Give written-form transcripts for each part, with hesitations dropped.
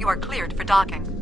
You are cleared for docking.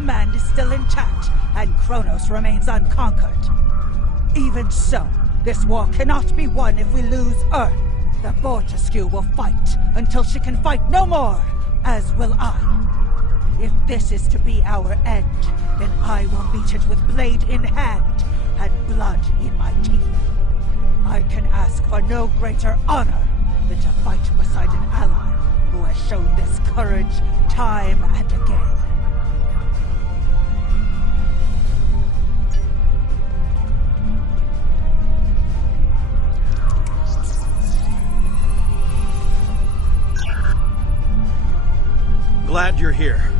command is still intact, and Kronos remains unconquered. Even so, this war cannot be won if we lose Earth. The Vortisque will fight until she can fight no more, as will I. If this is to be our end, then I will meet it with blade in hand and blood in my teeth. I can ask for no greater honor than to fight beside an ally who has shown this courage time and again. Glad you're here.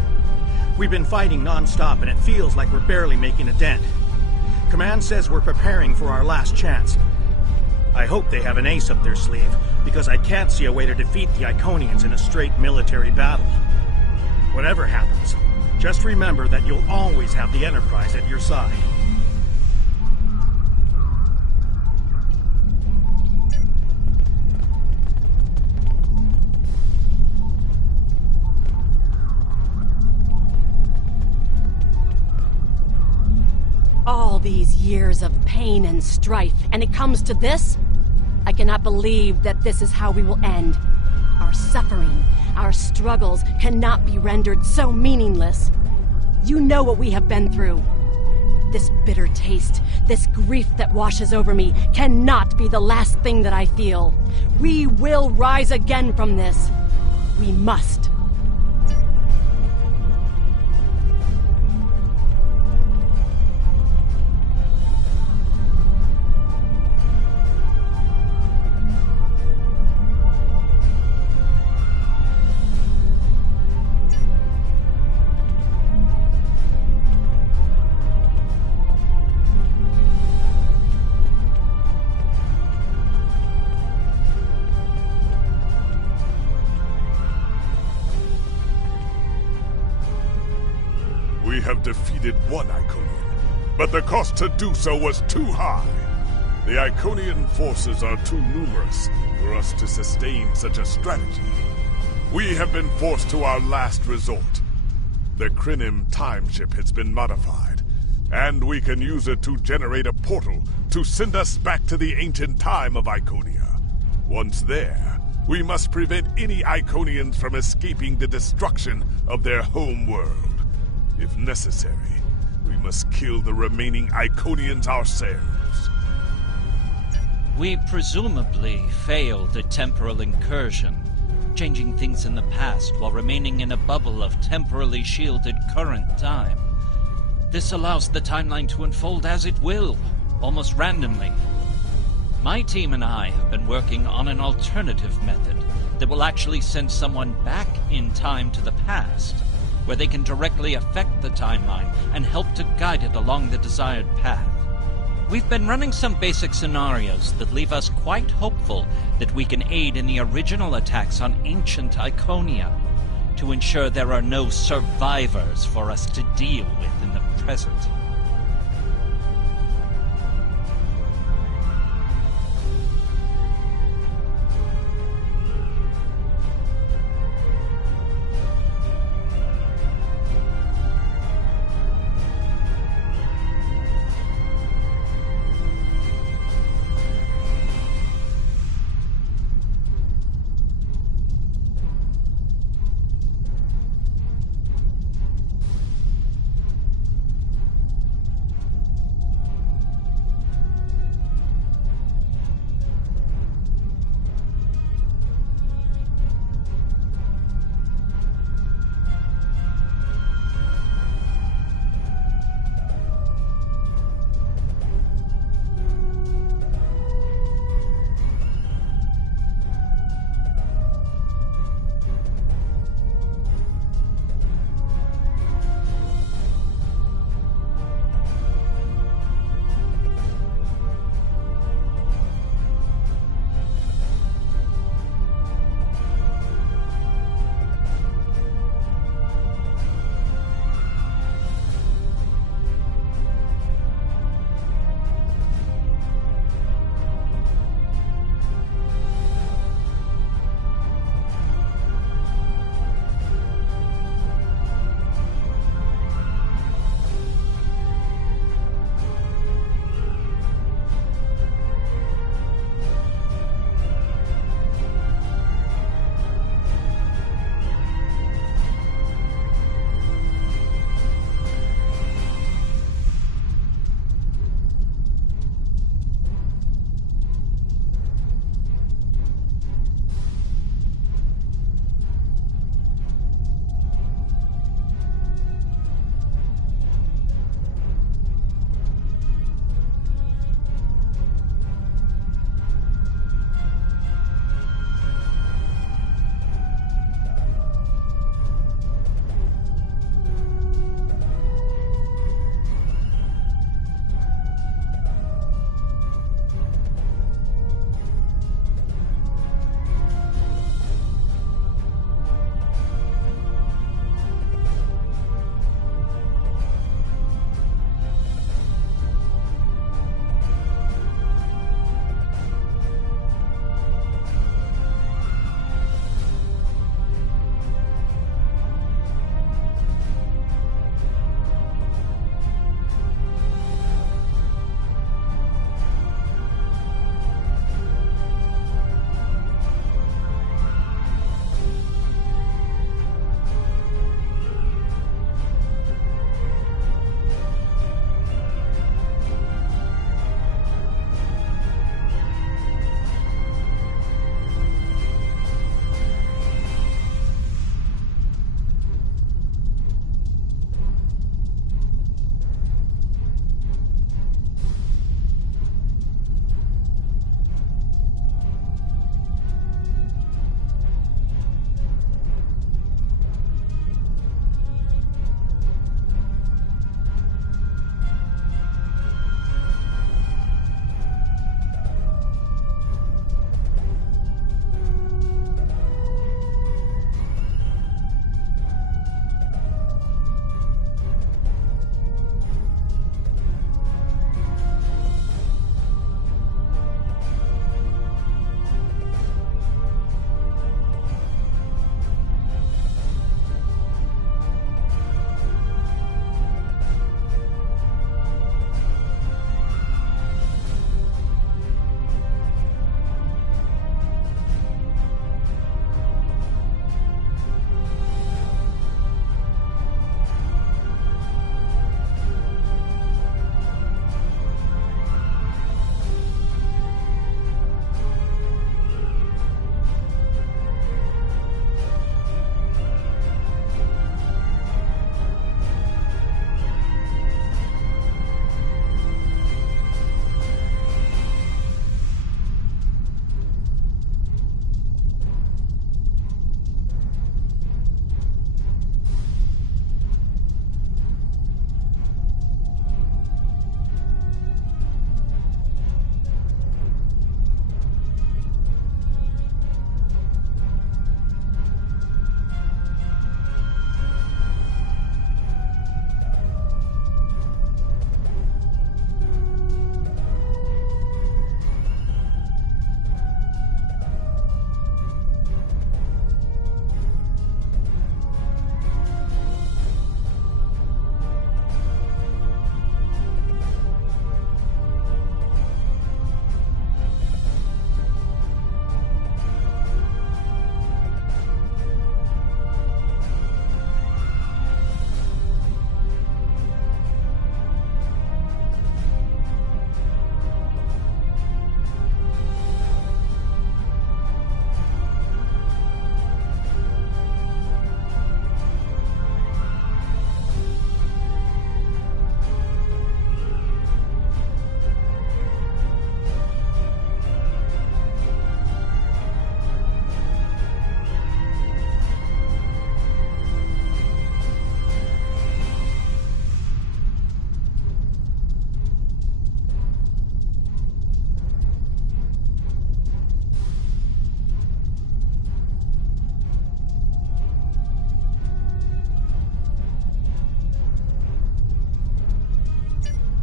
We've been fighting non-stop and it feels like we're barely making a dent. Command says we're preparing for our last chance. I hope they have an ace up their sleeve, because I can't see a way to defeat the Iconians in a straight military battle. Whatever happens, just remember that you'll always have the Enterprise at your side. All these years of pain and strife, and it comes to this? I cannot believe that this is how we will end. Our suffering, our struggles cannot be rendered so meaningless. You know what we have been through. This bitter taste, this grief that washes over me, cannot be the last thing that I feel. We will rise again from this. We must. We have defeated one Iconian, but the cost to do so was too high. The Iconian forces are too numerous for us to sustain such a strategy. We have been forced to our last resort. The Krinim time ship has been modified, and we can use it to generate a portal to send us back to the ancient time of Iconia. Once there, we must prevent any Iconians from escaping the destruction of their home world. If necessary, we must kill the remaining Iconians ourselves. We presumably failed a temporal incursion, changing things in the past while remaining in a bubble of temporally shielded current time. This allows the timeline to unfold as it will, almost randomly. My team and I have been working on an alternative method that will actually send someone back in time to the past, where they can directly affect the timeline and help to guide it along the desired path. We've been running some basic scenarios that leave us quite hopeful that we can aid in the original attacks on ancient Iconia, to ensure there are no survivors for us to deal with in the present.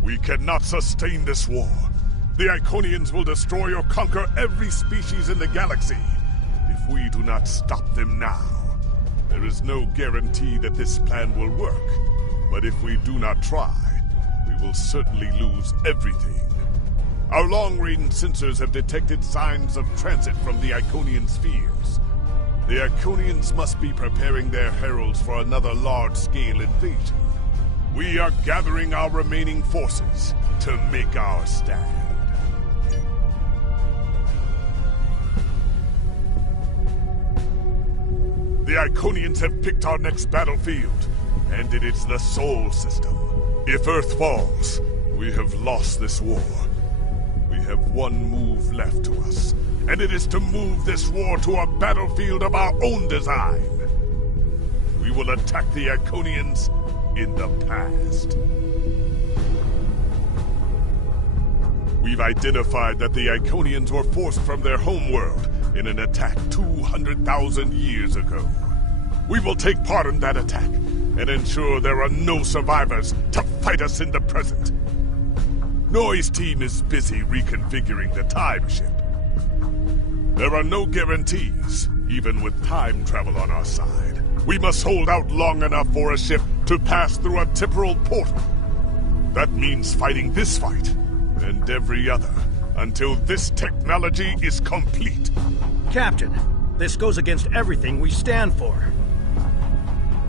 We cannot sustain this war. The Iconians will destroy or conquer every species in the galaxy. If we do not stop them now, there is no guarantee that this plan will work. But if we do not try, we will certainly lose everything. Our long-range sensors have detected signs of transit from the Iconian spheres. The Iconians must be preparing their heralds for another large-scale invasion. We are gathering our remaining forces to make our stand. The Iconians have picked our next battlefield, and it is the Sol System. If Earth falls, we have lost this war. We have one move left to us, and it is to move this war to a battlefield of our own design. We will attack the Iconians in the past. We've identified that the Iconians were forced from their homeworld in an attack 200,000 years ago. We will take part in that attack and ensure there are no survivors to fight us in the present. Noy's team is busy reconfiguring the time ship. There are no guarantees, even with time travel on our side. We must hold out long enough for a ship to pass through a temporal portal. That means fighting this fight, and every other, until this technology is complete. Captain, this goes against everything we stand for.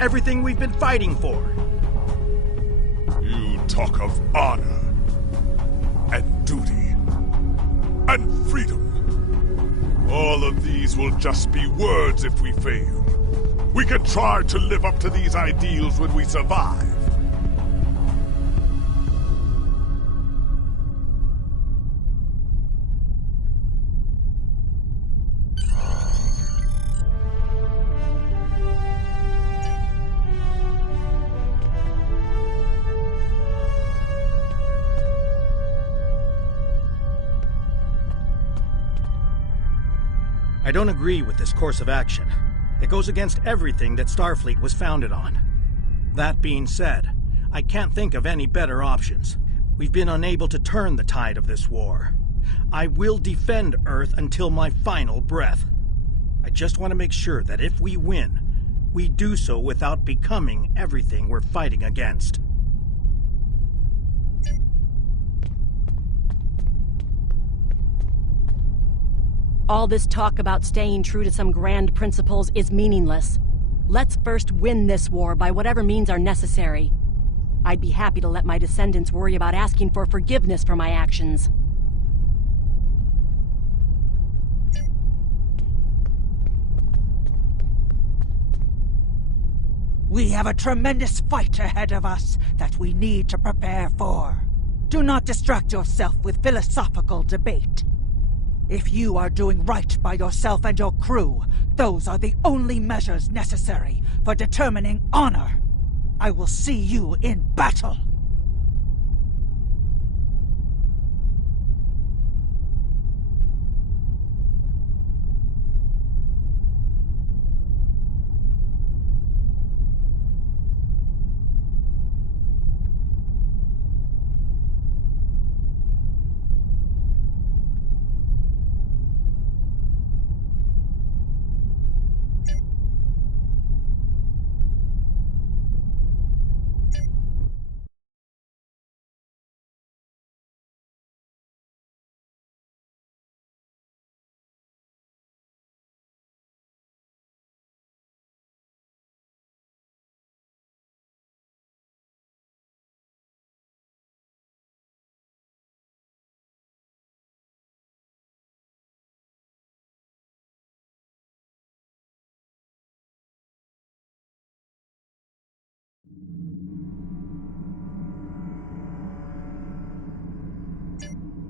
Everything we've been fighting for. You talk of honor, and duty, and freedom. All of these will just be words if we fail. We can try to live up to these ideals when we survive. I don't agree with this course of action. It goes against everything that Starfleet was founded on. That being said, I can't think of any better options. We've been unable to turn the tide of this war. I will defend Earth until my final breath. I just want to make sure that if we win, we do so without becoming everything we're fighting against. All this talk about staying true to some grand principles is meaningless. Let's first win this war by whatever means are necessary. I'd be happy to let my descendants worry about asking for forgiveness for my actions. We have a tremendous fight ahead of us that we need to prepare for. Do not distract yourself with philosophical debate. If you are doing right by yourself and your crew, those are the only measures necessary for determining honor. I will see you in battle.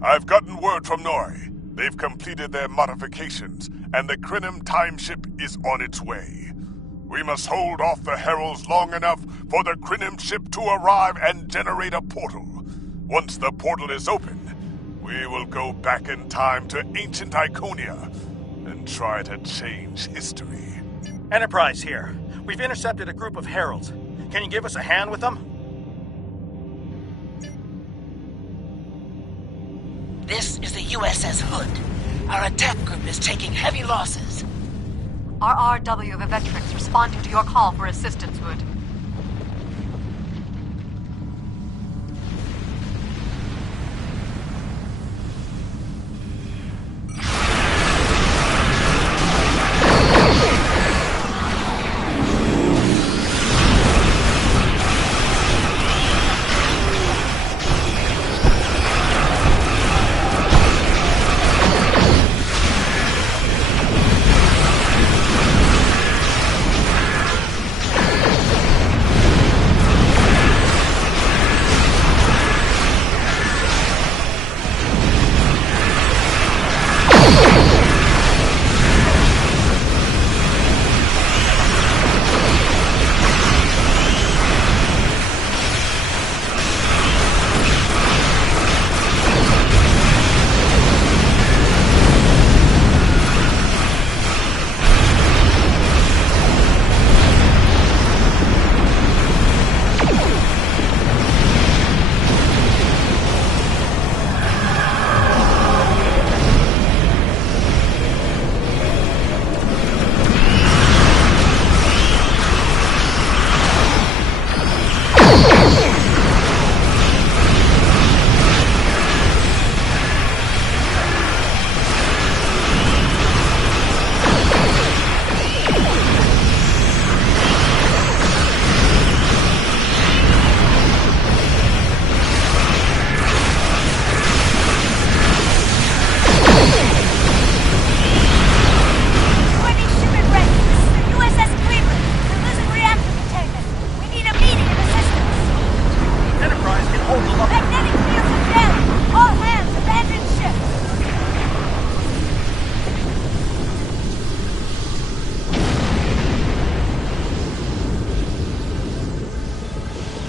I've gotten word from Noy. They've completed their modifications, and the Krenim time ship is on its way. We must hold off the heralds long enough for the Krenim ship to arrive and generate a portal. Once the portal is open, we will go back in time to ancient Iconia and try to change history. Enterprise here. We've intercepted a group of heralds. Can you give us a hand with them? This is the USS Hood. Our attack group is taking heavy losses. RRW of Vectrix responding to your call for assistance, Hood.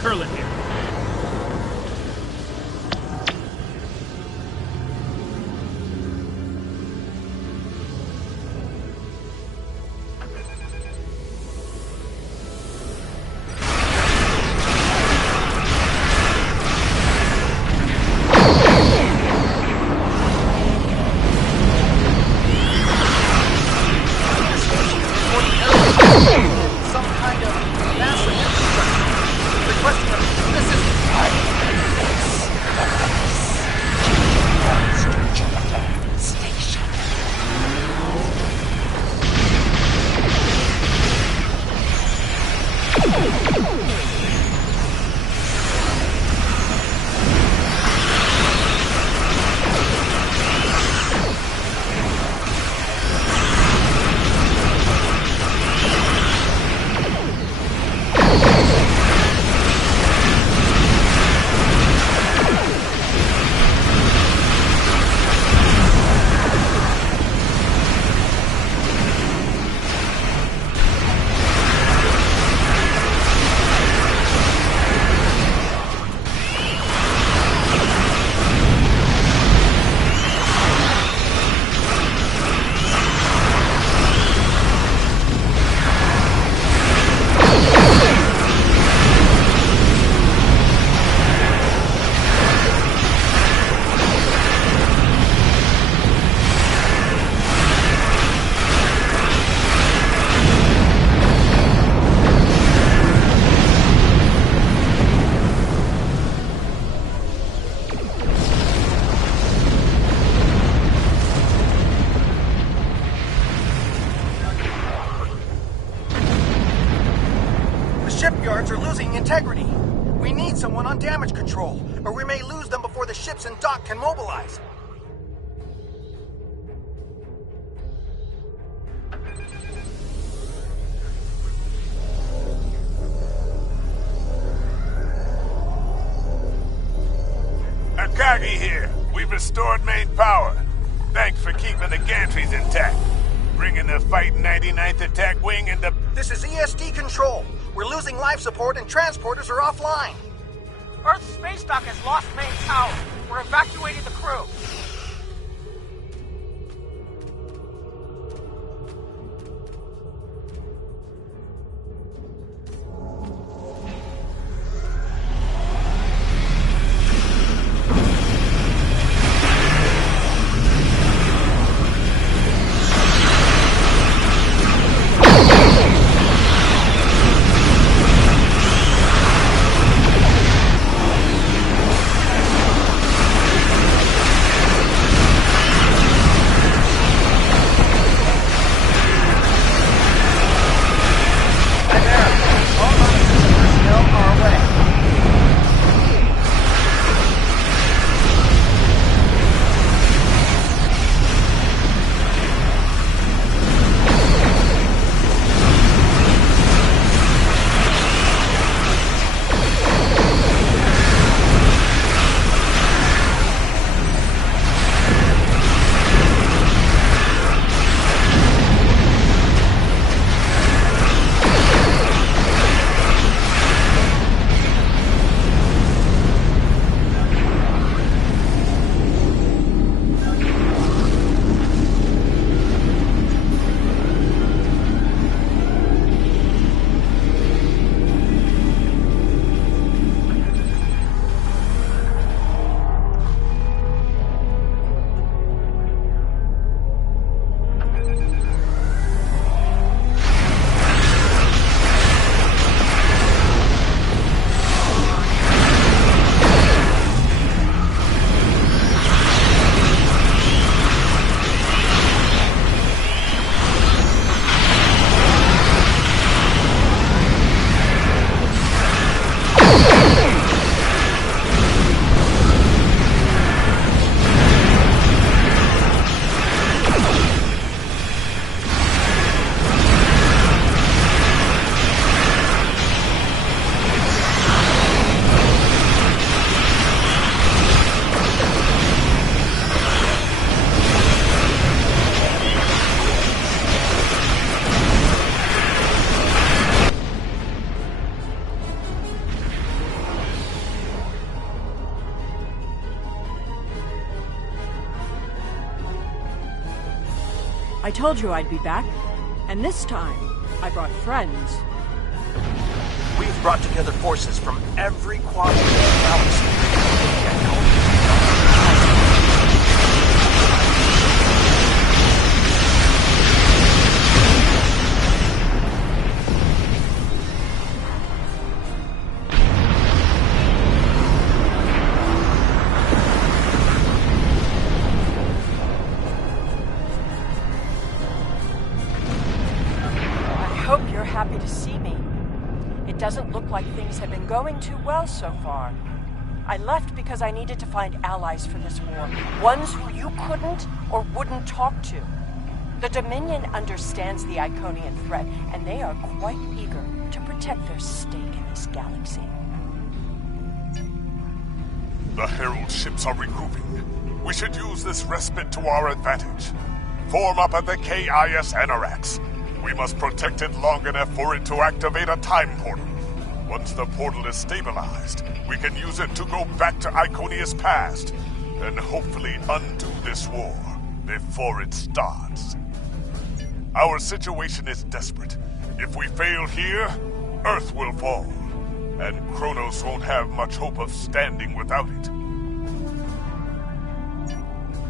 Curlin here. Some kind of massive infrastructure. Requesting shipyards are losing integrity. We need someone on damage control, or we may lose them before the ships in dock can mobilize. Akagi here. We've restored main power. Thanks for keeping the gantries intact. Bringing the Fighting 99th Attack Wing into... This is ESD control. We're losing life support and transporters are offline. Earth's space dock has lost main power. We're evacuating the crew. I told you I'd be back. And this time, I brought friends. We've brought together forces from every quadrant of the galaxy. Happy to see me. It doesn't look like things have been going too well so far. I left because I needed to find allies for this war. Ones who you couldn't or wouldn't talk to. The Dominion understands the Iconian threat, and they are quite eager to protect their stake in this galaxy. The Herald ships are regrouping. We should use this respite to our advantage. Form up at the KIS Anarax. We must protect it long enough for it to activate a time portal. Once the portal is stabilized, we can use it to go back to Iconia's past, and hopefully undo this war before it starts. Our situation is desperate. If we fail here, Earth will fall, and Kronos won't have much hope of standing without it.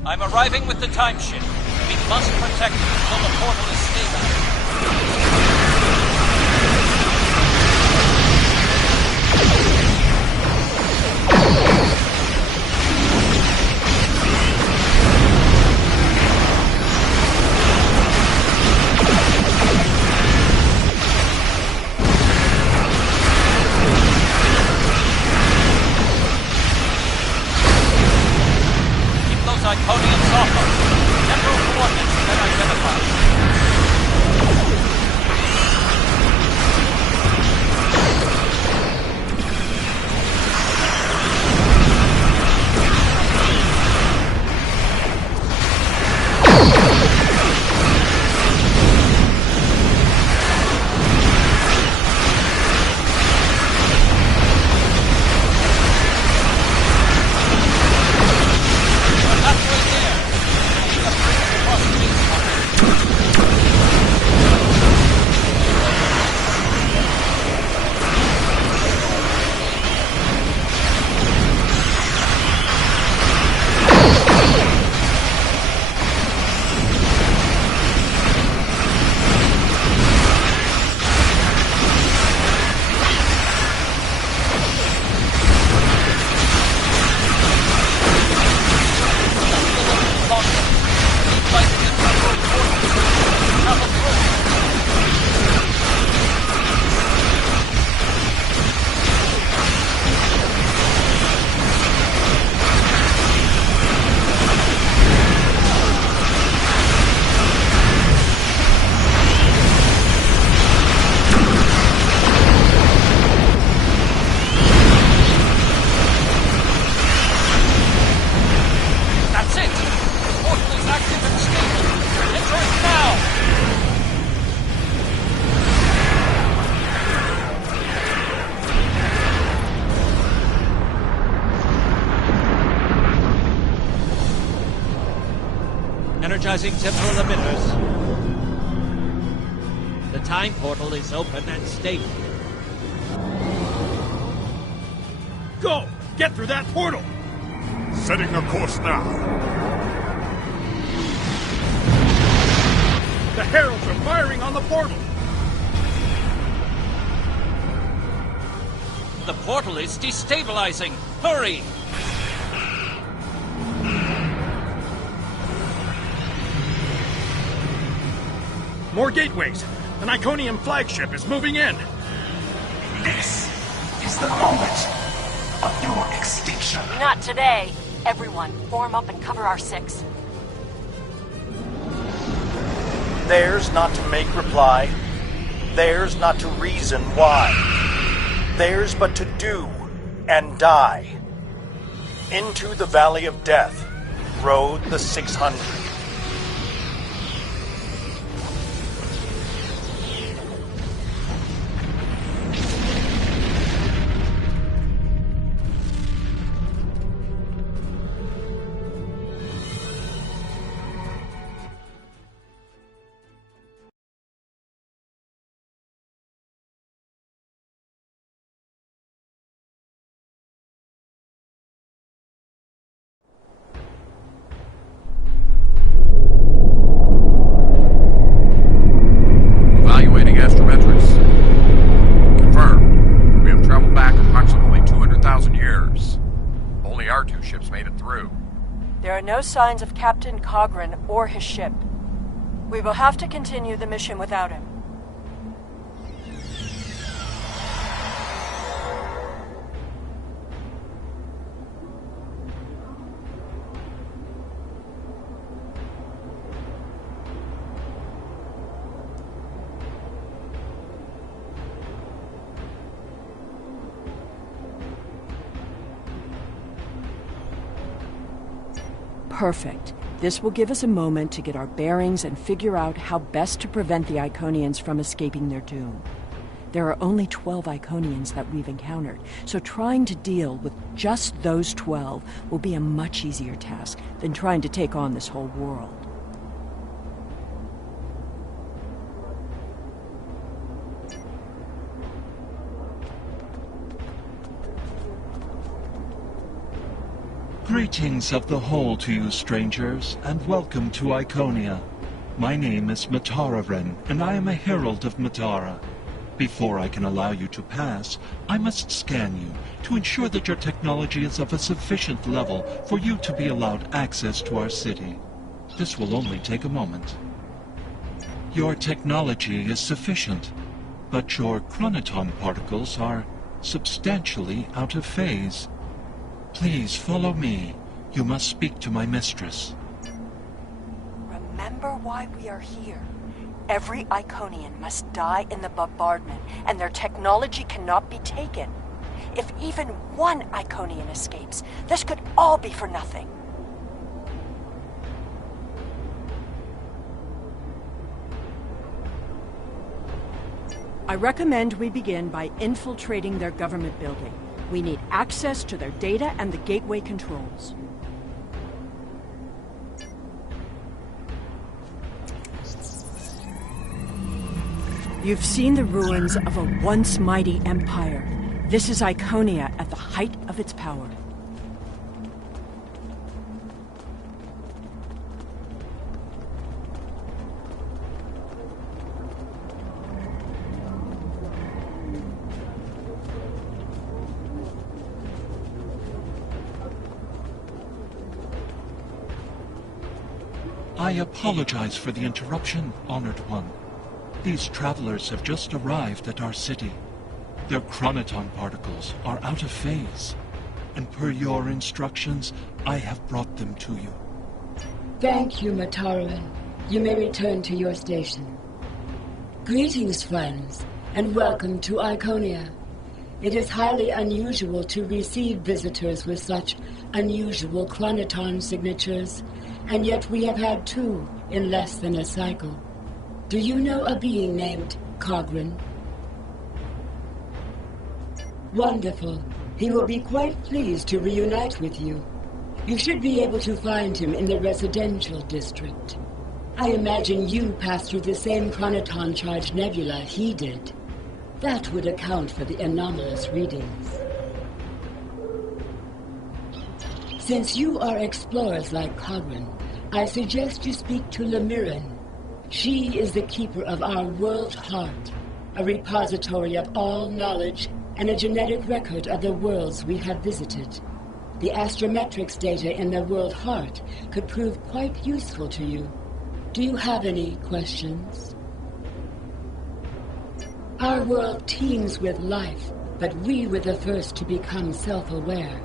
I'm arriving with the time ship. We must protect it until the portal is stabilized. Keep those Iconians off us. Temporal coordinates have been identified. Energizing temporal emitters. The time portal is open and stable. Go! Get through that portal! Setting a course now. The Heralds are firing on the portal! The portal is destabilizing! Hurry! More gateways! An Iconian flagship is moving in! This is the moment of your extinction. Not today. Everyone, form up and cover R6. Theirs not to make reply. Theirs not to reason why. Theirs but to do and die. Into the Valley of Death rode the 600. no signs of Captain Cogran or his ship. We will have to continue the mission without him. Perfect. This will give us a moment to get our bearings and figure out how best to prevent the Iconians from escaping their doom. There are only 12 Iconians that we've encountered, so trying to deal with just those 12 will be a much easier task than trying to take on this whole world. Greetings of the whole to you, strangers, and welcome to Iconia. My name is Matararen, and I am a herald of Matara. Before I can allow you to pass, I must scan you to ensure that your technology is of a sufficient level for you to be allowed access to our city. This will only take a moment. Your technology is sufficient, but your chronoton particles are substantially out of phase. Please follow me. You must speak to my mistress. Remember why we are here. Every Iconian must die in the bombardment, and their technology cannot be taken. If even one Iconian escapes, this could all be for nothing. I recommend we begin by infiltrating their government building. We need access to their data and the gateway controls. You've seen the ruins of a once mighty empire. This is Iconia at the height of its power. I apologize for the interruption, Honored One. These travelers have just arrived at our city. Their chronoton particles are out of phase, and per your instructions, I have brought them to you. Thank you, Matararen. You may return to your station. Greetings, friends, and welcome to Iconia. It is highly unusual to receive visitors with such unusual chronoton signatures, and yet we have had 2 in less than a cycle. Do you know a being named Cogran? Wonderful. He will be quite pleased to reunite with you. You should be able to find him in the residential district. I imagine you passed through the same chronoton-charged nebula he did. That would account for the anomalous readings. Since you are explorers like Cogran, I suggest you speak to Lemiren. She is the keeper of our world heart, a repository of all knowledge and a genetic record of the worlds we have visited. The astrometrics data in the world heart could prove quite useful to you. Do you have any questions? Our world teems with life, but we were the first to become self-aware.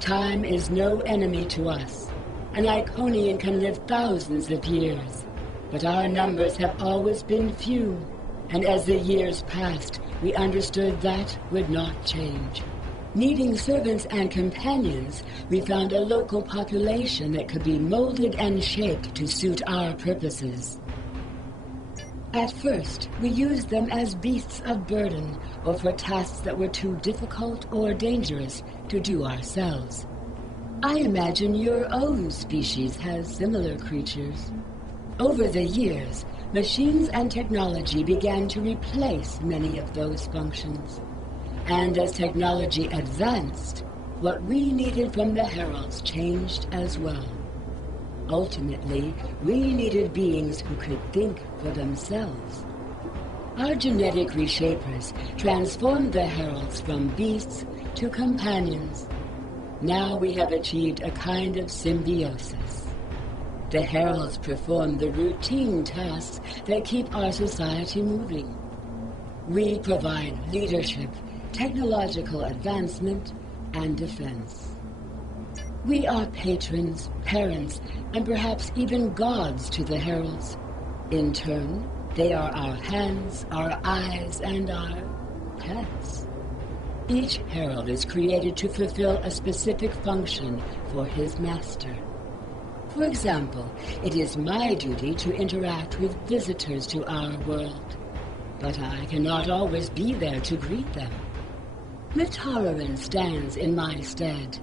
Time is no enemy to us. An Iconian can live thousands of years, but our numbers have always been few, and as the years passed, we understood that would not change. Needing servants and companions, we found a local population that could be molded and shaped to suit our purposes. At first, we used them as beasts of burden, or for tasks that were too difficult or dangerous to do ourselves. I imagine your own species has similar creatures. Over the years, machines and technology began to replace many of those functions. And as technology advanced, what we needed from the Heralds changed as well. Ultimately, we needed beings who could think for themselves. Our genetic reshapers transformed the Heralds from beasts to companions. Now we have achieved a kind of symbiosis. The heralds perform the routine tasks that keep our society moving. We provide leadership, technological advancement, and defense. We are patrons, parents, and perhaps even gods to the heralds. In turn, they are our hands, our eyes, and our pets. Each herald is created to fulfill a specific function for his master. For example, it is my duty to interact with visitors to our world, but I cannot always be there to greet them. Mitararan stands in my stead,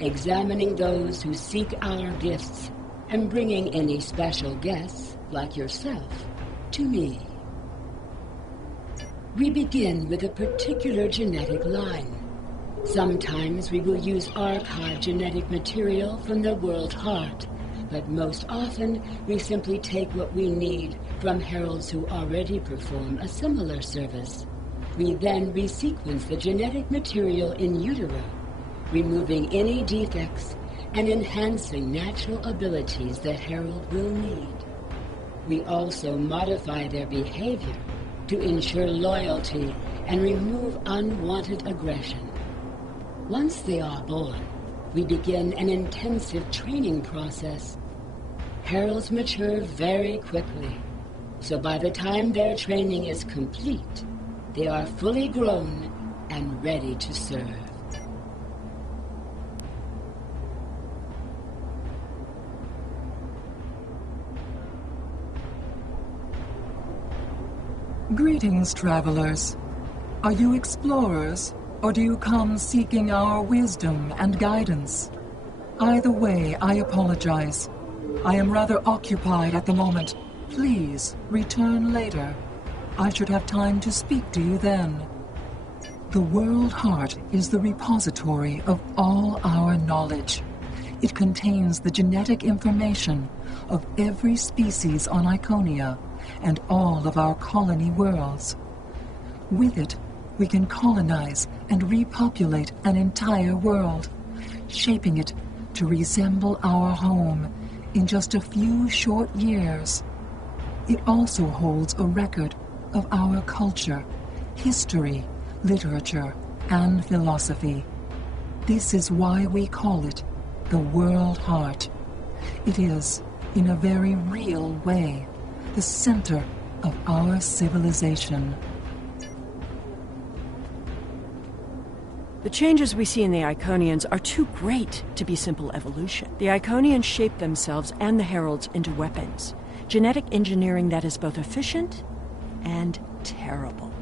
examining those who seek our gifts and bringing any special guests, like yourself, to me. We begin with a particular genetic line. Sometimes we will use archived genetic material from the world heart, but most often we simply take what we need from heralds who already perform a similar service. We then resequence the genetic material in utero, removing any defects and enhancing natural abilities the herald will need. We also modify their behavior to ensure loyalty and remove unwanted aggression. Once they are born, we begin an intensive training process. Heralds mature very quickly, so by the time their training is complete, they are fully grown and ready to serve. Greetings, travelers. Are you explorers, or do you come seeking our wisdom and guidance? Either way, I apologize. I am rather occupied at the moment. Please return later. I should have time to speak to you then. The World Heart is the repository of all our knowledge. It contains the genetic information of every species on Iconia and all of our colony worlds. With it, we can colonize and repopulate an entire world, shaping it to resemble our home in just a few short years. It also holds a record of our culture, history, literature, and philosophy. This is why we call it the World Heart. It is, in a very real way, the center of our civilization. The changes we see in the Iconians are too great to be simple evolution. The Iconians shape themselves and the heralds into weapons. Genetic engineering that is both efficient and terrible.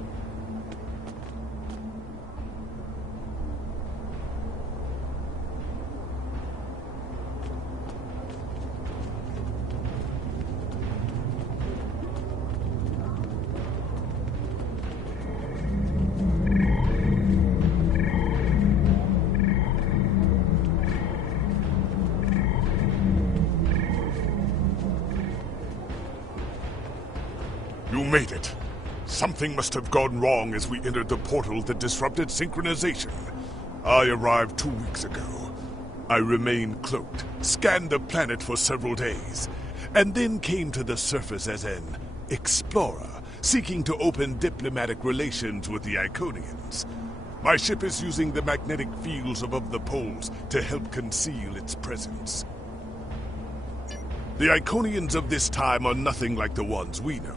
You made it. Something must have gone wrong as we entered the portal that disrupted synchronization. I arrived 2 weeks ago. I remained cloaked, scanned the planet for several days, and then came to the surface as an explorer, seeking to open diplomatic relations with the Iconians. My ship is using the magnetic fields above the poles to help conceal its presence. The Iconians of this time are nothing like the ones we know.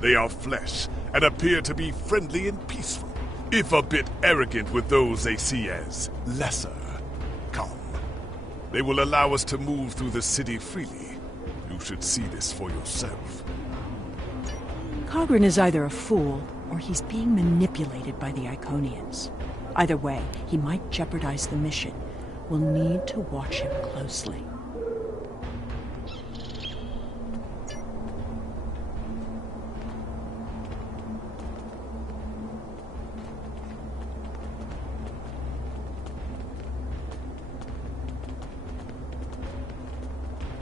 They are flesh, and appear to be friendly and peaceful, if a bit arrogant with those they see as lesser. Come. They will allow us to move through the city freely. You should see this for yourself. Cogran is either a fool, or he's being manipulated by the Iconians. Either way, he might jeopardize the mission. We'll need to watch him closely.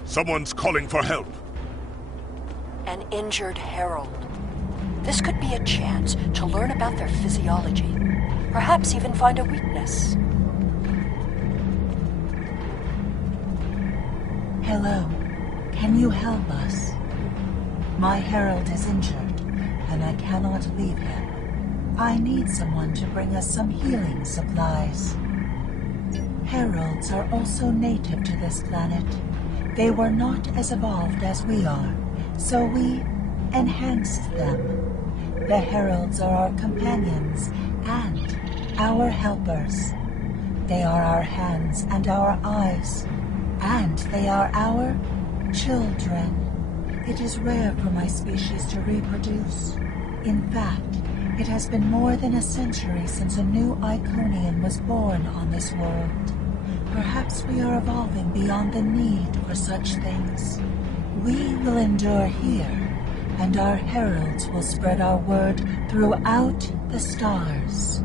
Someone's calling for help. An injured herald. This could be a chance to learn about their physiology. Perhaps even find a weakness. Hello. Can you help us? My herald is injured, and I cannot leave him. I need someone to bring us some healing supplies. Heralds are also native to this planet. They were not as evolved as we are, so we enhanced them. The heralds are our companions and our helpers. They are our hands and our eyes, and they are our children. It is rare for my species to reproduce. In fact, it has been more than a century since a new Iconian was born on this world. Perhaps we are evolving beyond the need for such things. We will endure here, and our heralds will spread our word throughout the stars.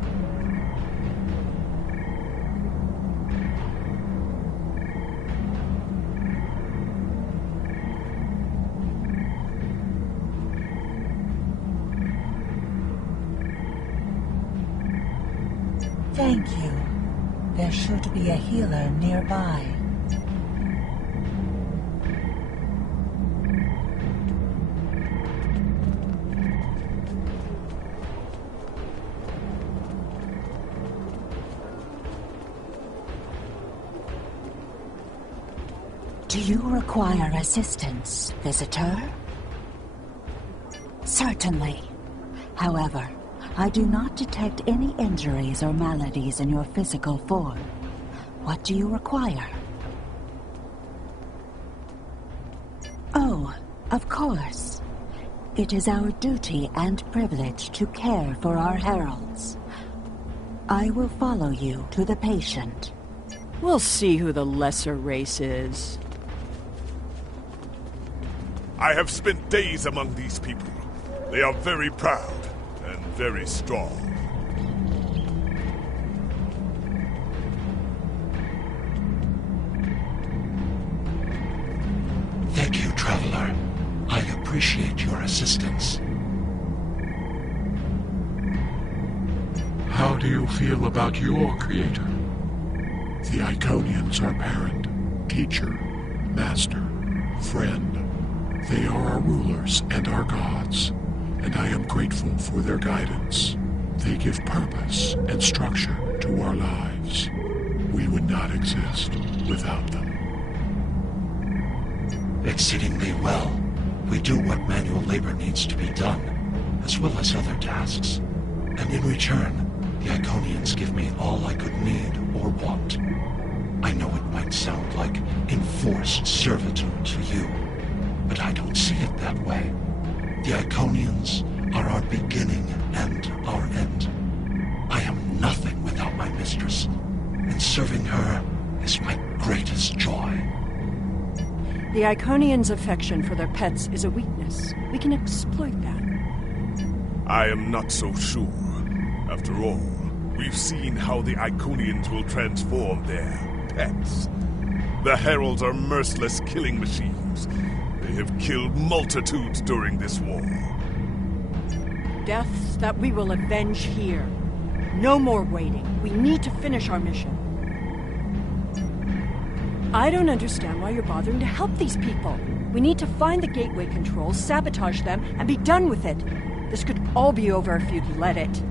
Thank you. There should be a healer nearby. Do you require assistance, visitor? Certainly. However, I do not detect any injuries or maladies in your physical form. What do you require? Oh, of course. It is our duty and privilege to care for our heralds. I will follow you to the patient. We'll see who the lesser race is. I have spent days among these people. They are very proud and very strong. Thank you, Traveler. I appreciate your assistance. How do you feel about your creator? The Iconians are parent, teacher, master, friend. They are our rulers and our gods, and I am grateful for their guidance. They give purpose and structure to our lives. We would not exist without them. Exceedingly well. We do what manual labor needs to be done, as well as other tasks. And in return, the Iconians give me all I could need or want. I know it might sound like enforced servitude to you, but I don't see it that way. The Iconians are our beginning and our end. I am nothing without my mistress, and serving her is my greatest joy. The Iconians' affection for their pets is a weakness. We can exploit that. I am not so sure. After all, we've seen how the Iconians will transform their pets. The Heralds are merciless killing machines. They have killed multitudes during this war. Deaths that we will avenge here. No more waiting. We need to finish our mission. I don't understand why you're bothering to help these people. We need to find the gateway controls, sabotage them, and be done with it. This could all be over if you'd let it.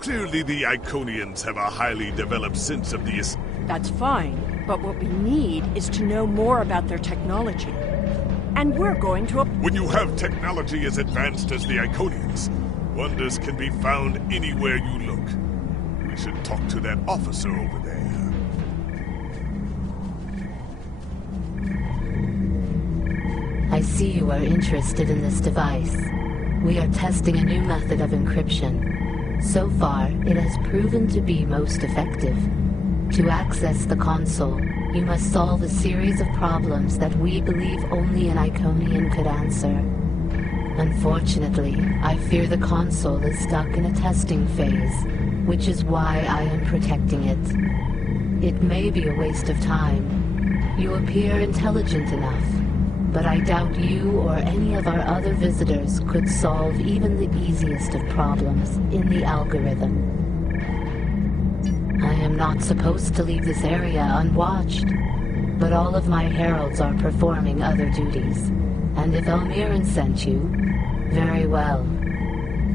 Clearly the Iconians have a highly developed sense of the... That's fine, but what we need is to know more about their technology. And we're going to... When you have technology as advanced as the Iconians, wonders can be found anywhere you look. We should talk to that officer over there. I see you are interested in this device. We are testing a new method of encryption. So far, it has proven to be most effective. To access the console, You must solve a series of problems that we believe only an Iconian could answer. Unfortunately, I fear the console is stuck in a testing phase, which is why I am protecting it. It may be a waste of time. You appear intelligent enough, but I doubt you or any of our other visitors could solve even the easiest of problems in the algorithm. I am not supposed to leave this area unwatched, but all of my heralds are performing other duties, and if Elmiran sent you, very well.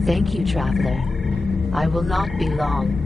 Thank you, Traveler. I will not be long.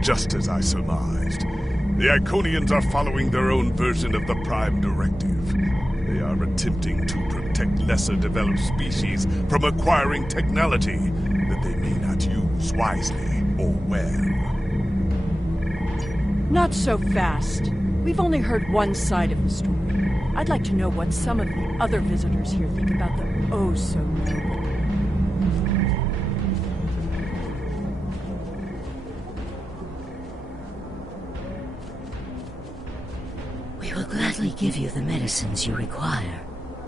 Just as I surmised. The Iconians are following their own version of the Prime Directive. They are attempting to protect lesser developed species from acquiring technology that they may not use wisely or well. Not so fast. We've only heard one side of the story. I'd like to know what some of the other visitors here think about the oh-so-noble. Give you the medicines you require,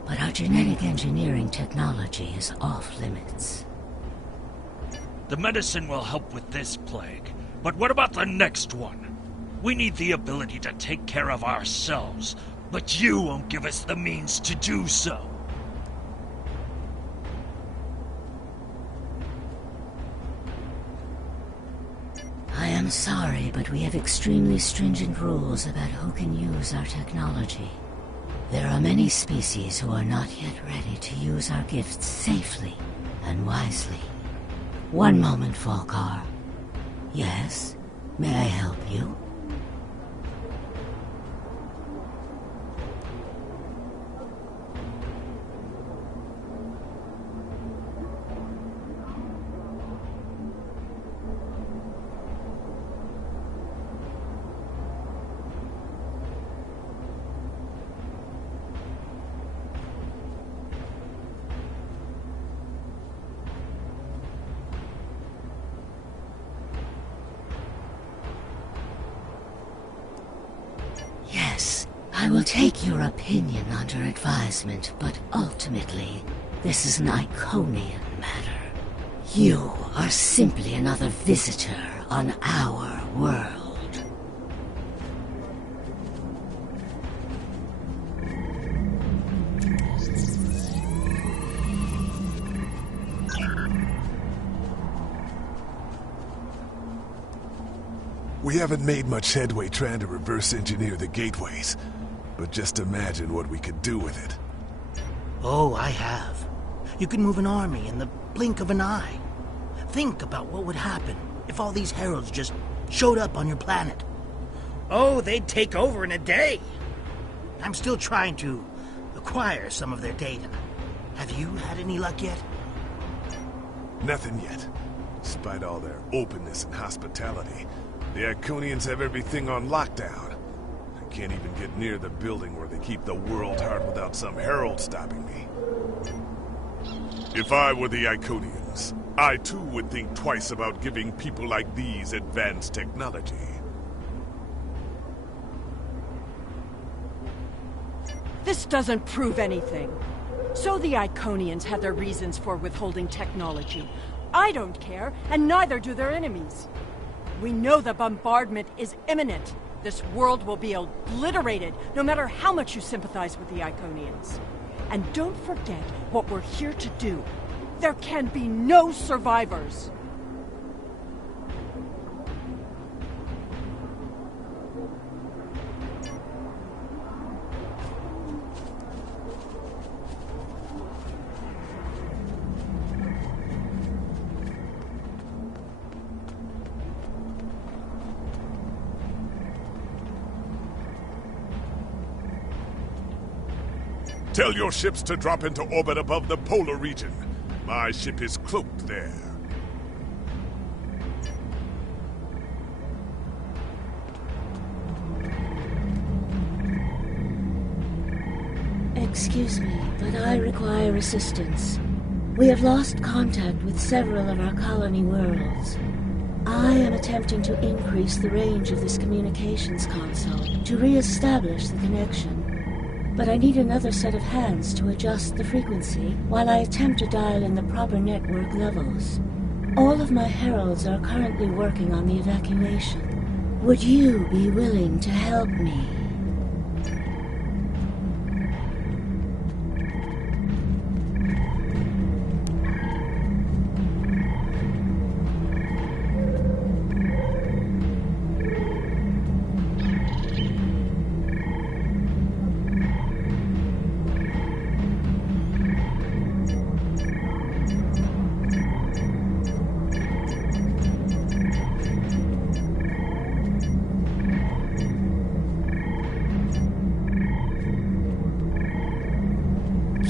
but our genetic engineering technology is off limits. The medicine will help with this plague, but what about the next one? We need the ability to take care of ourselves, but you won't give us the means to do so. I am sorry, but we have extremely stringent rules about who can use our technology. There are many species who are not yet ready to use our gifts safely and wisely. One moment, Falkar. Yes? May I help you? I will take your opinion under advisement, but ultimately, this is an Iconian matter. You are simply another visitor on our world. We haven't made much headway trying to reverse engineer the gateways, but just imagine what we could do with it. Oh, I have. You can move an army in the blink of an eye. Think about what would happen if all these heralds just showed up on your planet. Oh, they'd take over in a day. I'm still trying to acquire some of their data. Have you had any luck yet? Nothing yet. Despite all their openness and hospitality, the Iconians have everything on lockdown. I can't even get near the building where they keep the World Heart without some herald stopping me. If I were the Iconians, I too would think twice about giving people like these advanced technology. This doesn't prove anything. So the Iconians had their reasons for withholding technology. I don't care, and neither do their enemies. We know the bombardment is imminent. This world will be obliterated, no matter how much you sympathize with the Iconians. And don't forget what we're here to do. There can be no survivors. Tell your ships to drop into orbit above the polar region. My ship is cloaked there. Excuse me, but I require assistance. We have lost contact with several of our colony worlds. I am attempting to increase the range of this communications console to re-establish the connection. But I need another set of hands to adjust the frequency while I attempt to dial in the proper network levels. All of my heralds are currently working on the evacuation. Would you be willing to help me?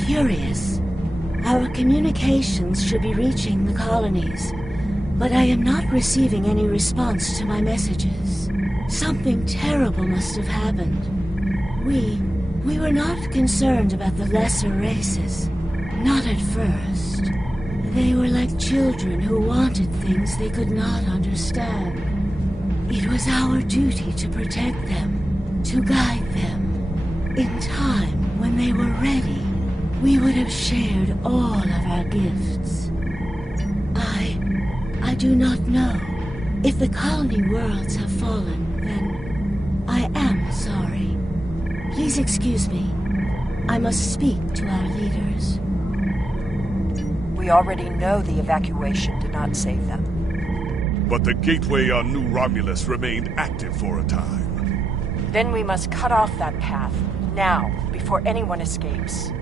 Curious. Our communications should be reaching the colonies, but I am not receiving any response to my messages. Something terrible must have happened. We were not concerned about the lesser races. Not at first. They were like children who wanted things they could not understand. It was our duty to protect them, to guide them. In time, when they were ready, we would have shared all of our gifts. I do not know. If the colony worlds have fallen, then I am sorry. Please excuse me. I must speak to our leaders. We already know the evacuation did not save them. But the gateway on New Romulus remained active for a time. Then we must cut off that path, now, before anyone escapes.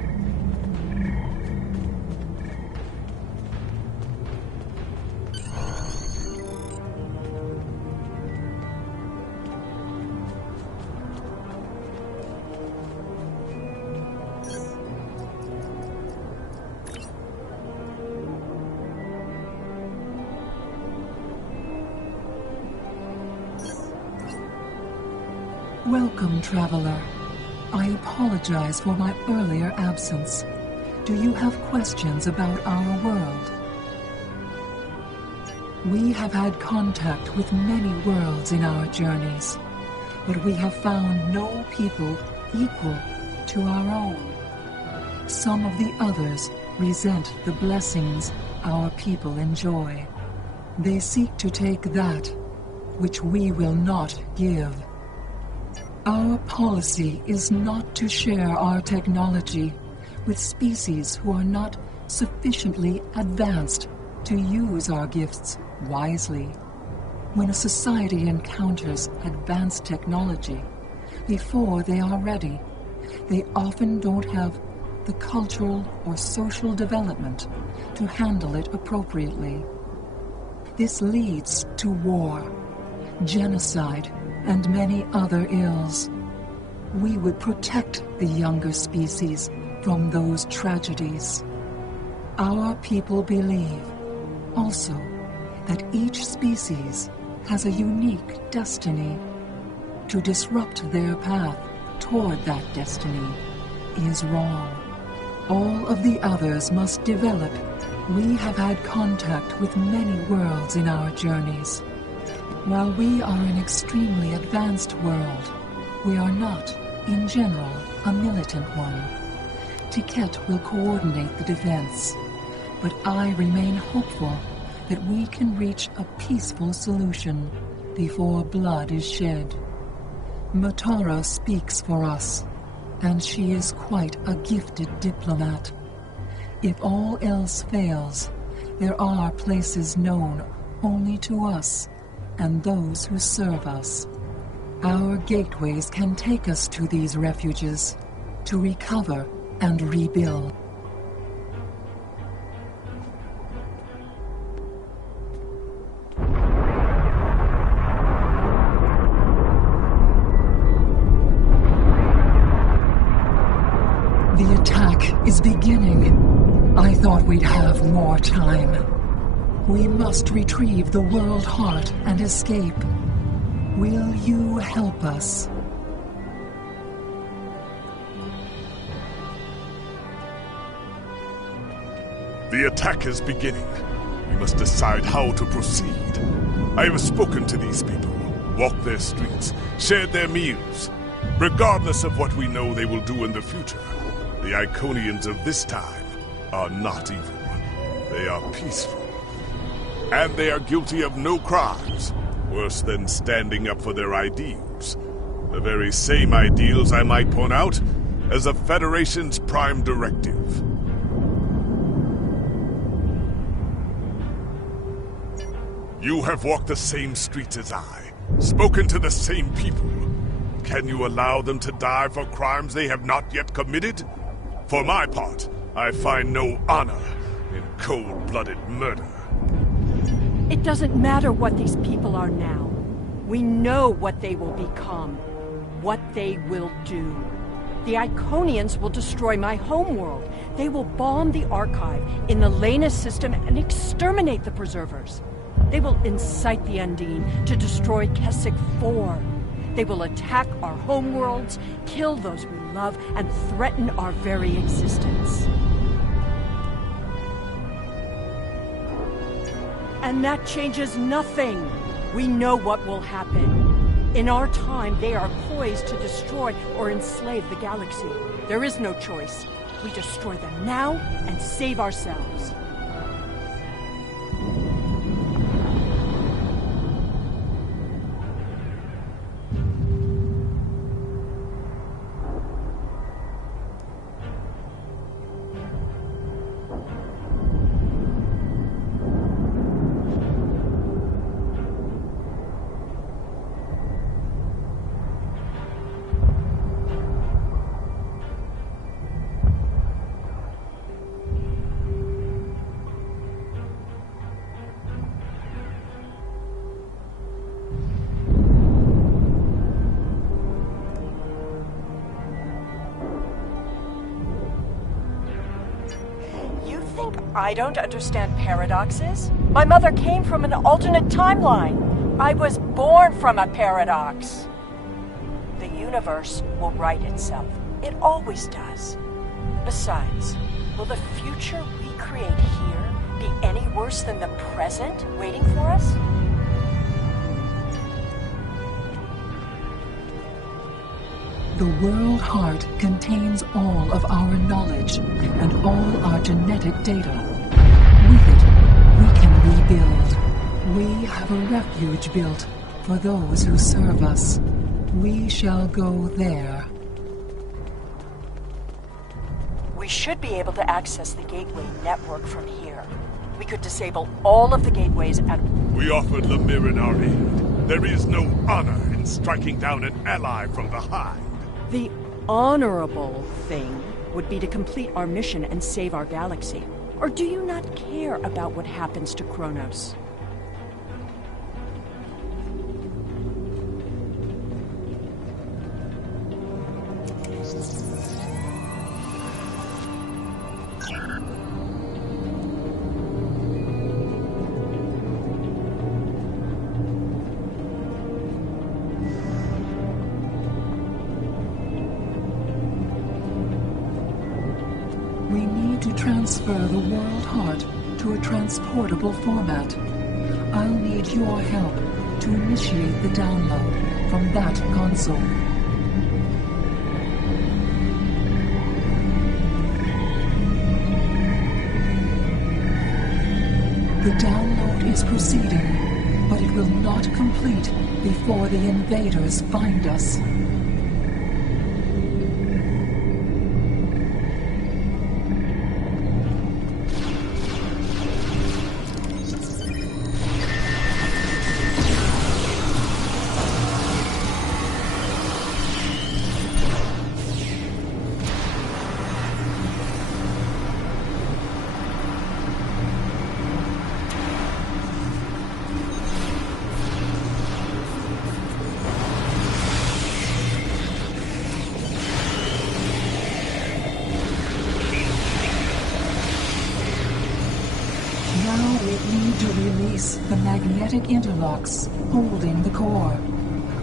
Welcome, traveler. I apologize for my earlier absence. Do you have questions about our world? We have had contact with many worlds in our journeys, but we have found no people equal to our own. Some of the others resent the blessings our people enjoy. They seek to take that which we will not give. Our policy is not to share our technology with species who are not sufficiently advanced to use our gifts wisely. When a society encounters advanced technology, before they are ready, they often don't have the cultural or social development to handle it appropriately. This leads to war, genocide, and many other ills. We would protect the younger species from those tragedies. Our people believe, also, that each species has a unique destiny. To disrupt their path toward that destiny is wrong. All of the others must develop. We have had contact with many worlds in our journeys. While we are an extremely advanced world, we are not, in general, a militant one. Tiket will coordinate the defense, but I remain hopeful that we can reach a peaceful solution before blood is shed. Matara speaks for us, and she is quite a gifted diplomat. If all else fails, there are places known only to us and those who serve us. Our gateways can take us to these refuges to recover and rebuild. The attack is beginning. I thought we'd have more time. We must retrieve the World Heart and escape. Will you help us? The attack is beginning. We must decide how to proceed. I have spoken to these people, walked their streets, shared their meals. Regardless of what we know they will do in the future, the Iconians of this time are not evil. They are peaceful. And they are guilty of no crimes, worse than standing up for their ideals. The very same ideals, I might point out, as the Federation's prime directive. You have walked the same streets as I, spoken to the same people. Can you allow them to die for crimes they have not yet committed? For my part, I find no honor in cold-blooded murder. It doesn't matter what these people are now. We know what they will become, what they will do. The Iconians will destroy my homeworld. They will bomb the Archive in the Lanus system and exterminate the Preservers. They will incite the Undine to destroy Keswick 4. They will attack our homeworlds, kill those we love, and threaten our very existence. And that changes nothing. We know what will happen. In our time, they are poised to destroy or enslave the galaxy. There is no choice. We destroy them now and save ourselves. I don't understand paradoxes. My mother came from an alternate timeline. I was born from a paradox. The universe will right itself. It always does. Besides, will the future we create here be any worse than the present waiting for us? The World Heart contains all of our knowledge and all our genetic data. With it, we can rebuild. We have a refuge built for those who serve us. We shall go there. We should be able to access the gateway network from here. We could disable all of the gateways at... We offered Lemirin our aid. There is no honor in striking down an ally from behind. The honorable thing would be to complete our mission and save our galaxy. Or do you not care about what happens to Kronos? We need to transfer the World Heart to a transportable format. I'll need your help to initiate the download from that console. The download is proceeding, but it will not complete before the invaders find us. Now we need to release the magnetic interlocks holding the core.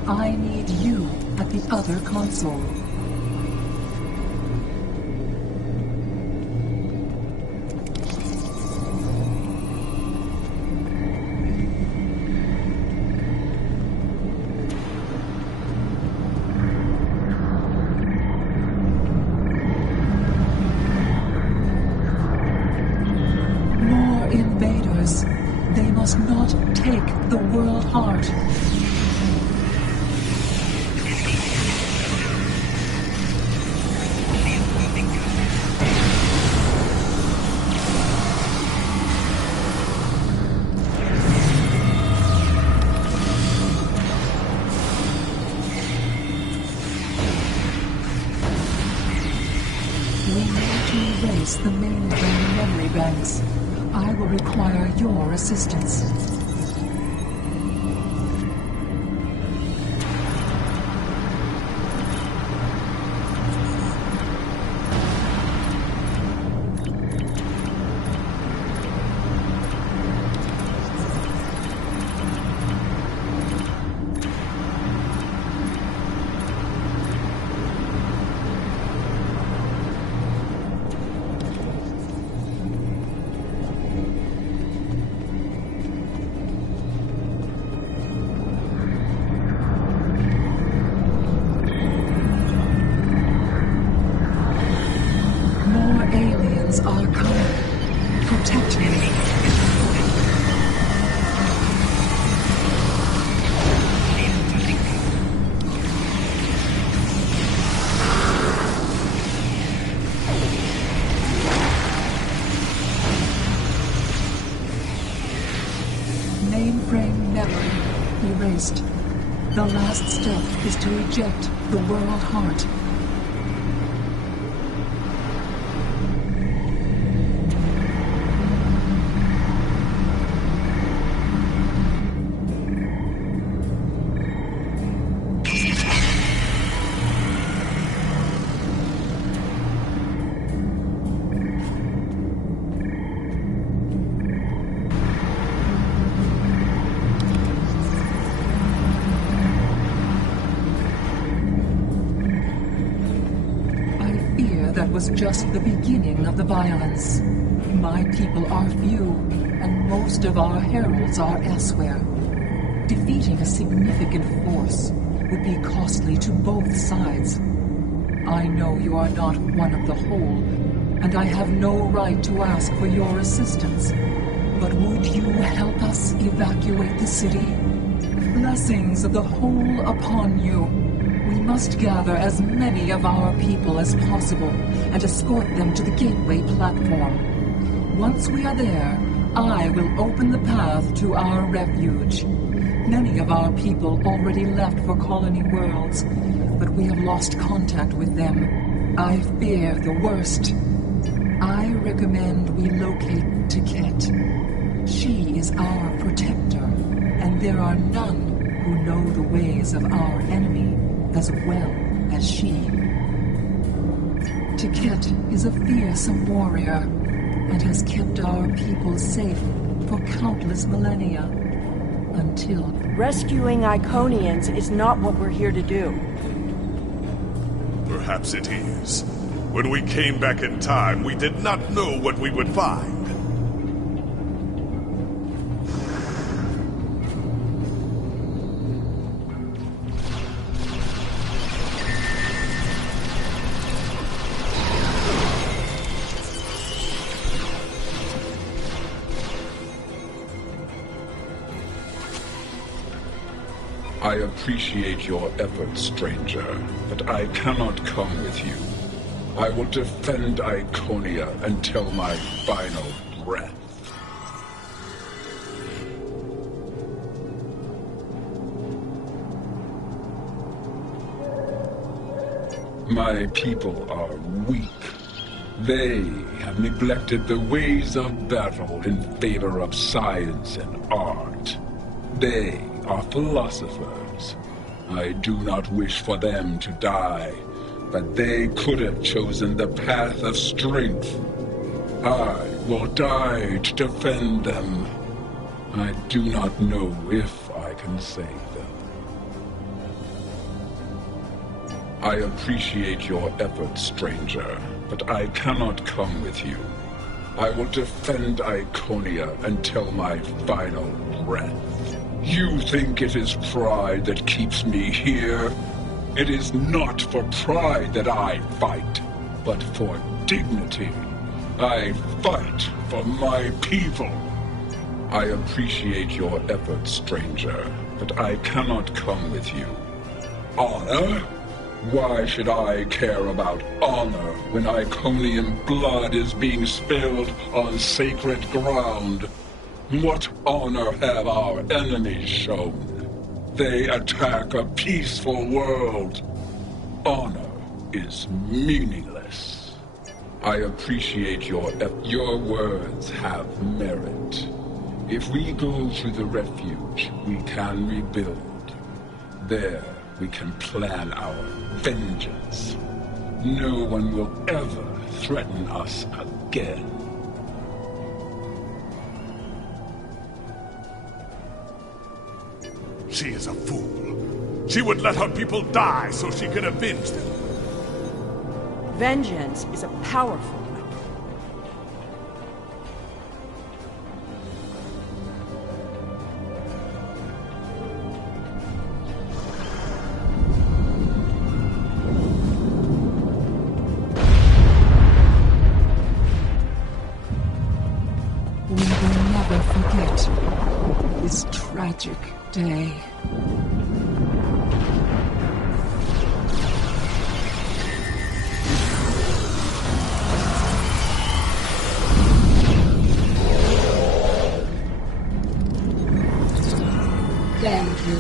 I need you at the other console. Invaders. They must not take the World Heart. We need to erase the mainframe memory banks. I will require your assistance. Are coming. Protect me. Mainframe memory erased. The last step is to eject the World Heart. That was just the beginning of the violence. My people are few, and most of our heralds are elsewhere. Defeating a significant force would be costly to both sides. I know you are not one of the whole, and I have no right to ask for your assistance. But would you help us evacuate the city? Blessings of the whole upon you. We must gather as many of our people as possible and escort them to the gateway platform. Once we are there, I will open the path to our refuge. Many of our people already left for Colony Worlds, but we have lost contact with them. I fear the worst. I recommend we locate Tiket. She is our protector, and there are none who know the ways of our enemy as well as she. Tiket is a fearsome warrior, and has kept our people safe for countless millennia, until... Rescuing Iconians is not what we're here to do. Perhaps it is. When we came back in time, we did not know what we would find. I appreciate your efforts, stranger, but I cannot come with you. I will defend Iconia until my final breath. My people are weak. They have neglected the ways of battle in favor of science and art. They are philosophers. I do not wish for them to die, but they could have chosen the path of strength. I will die to defend them. I do not know if I can save them. I appreciate your efforts, stranger, but I cannot come with you. I will defend Iconia until my final breath. You think it is pride that keeps me here? It is not for pride that I fight, but for dignity. I fight for my people. I appreciate your efforts, stranger, but I cannot come with you. Honor? Why should I care about honor when Iconian blood is being spilled on sacred ground? What honor have our enemies shown? They attack a peaceful world. Honor is meaningless. I appreciate your words have merit. If we go to the refuge, we can rebuild. There, we can plan our vengeance. No one will ever threaten us again. She is a fool. She would let her people die so she could avenge them. Vengeance is a powerful weapon. We will never forget this tragic day. Thank you.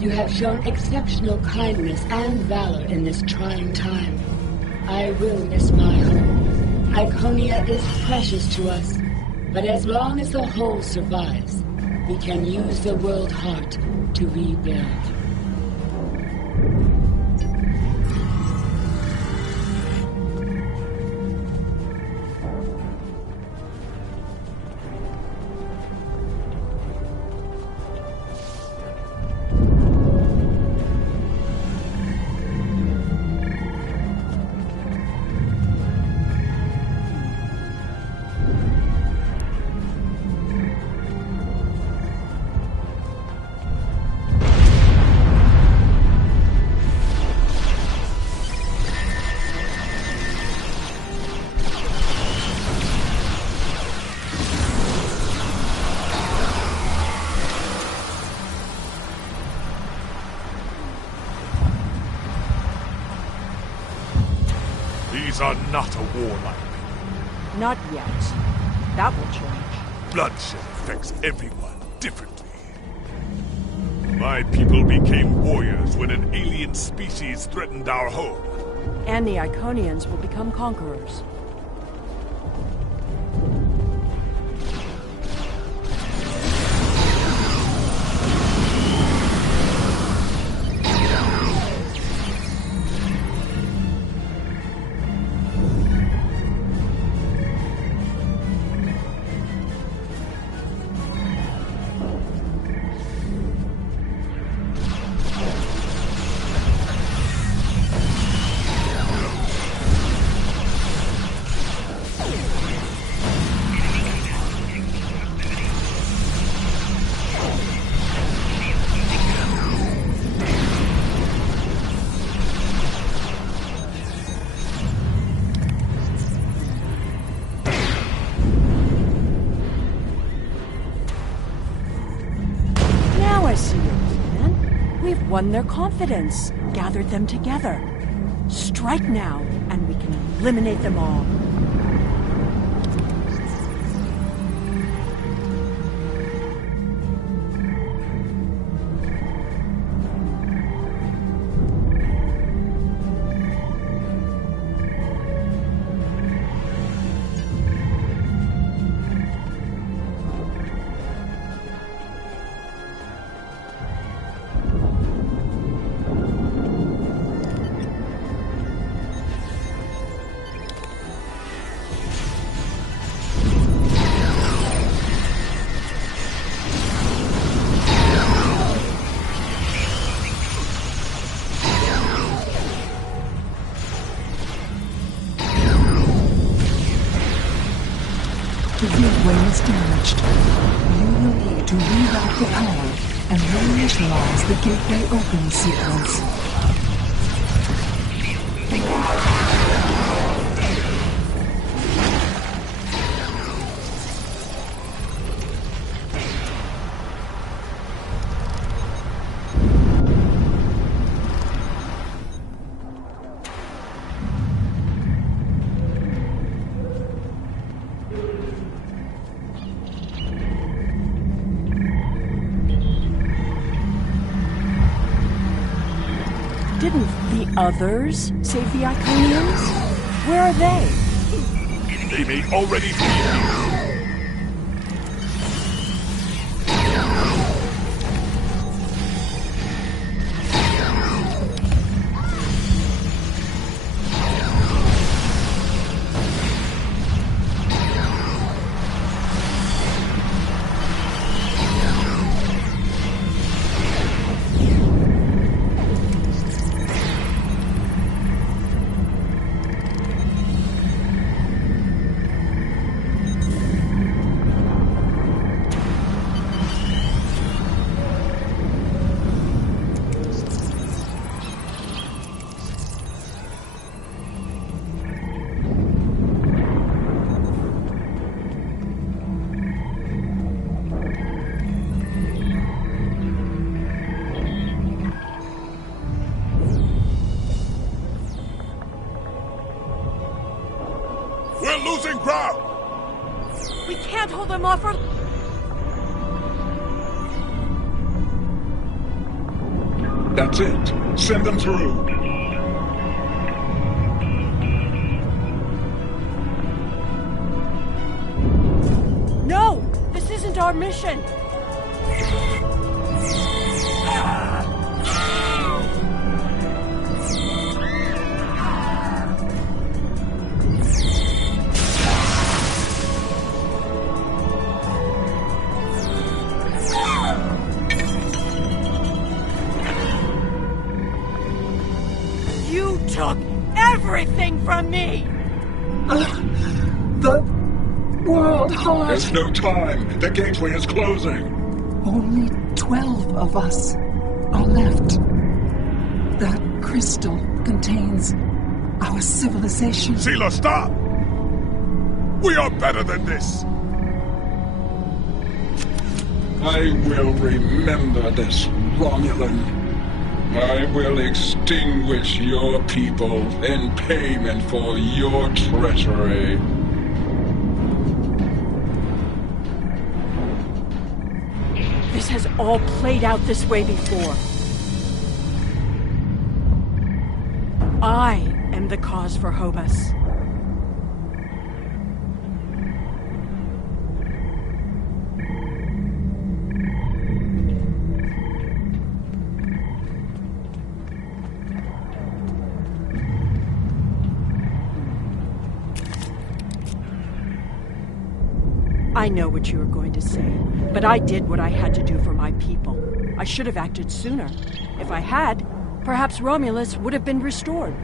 You have shown exceptional kindness and valor in this trying time. I will miss my home. Iconia is precious to us, but as long as the whole survives, we can use the world heart to rebuild. These are not a warlike people. Not yet. That will change. Bloodshed affects everyone differently. My people became warriors when an alien species threatened our home. And the Iconians will become conquerors. Won their confidence, gathered them together. Strike now, and we can eliminate them all. The gateway is damaged. You will need to reroute the power and reinitialize the gateway open sequence. Didn't the others save the Iconians? Where are they? They may already be here. We're losing ground! We can't hold them off for... That's it. Send them through. No! This isn't our mission! You took everything from me! The World Heart. There's no time. The gateway is closing. Only 12 of us are left. That crystal contains our civilization. Seelah, stop! We are better than this! I will remember this, Romulan. I will extinguish your people in payment for your treachery. This has all played out this way before. I am the cause for Hobus. I know what you are going to say, but I did what I had to do for my people. I should have acted sooner. If I had, perhaps Romulus would have been restored.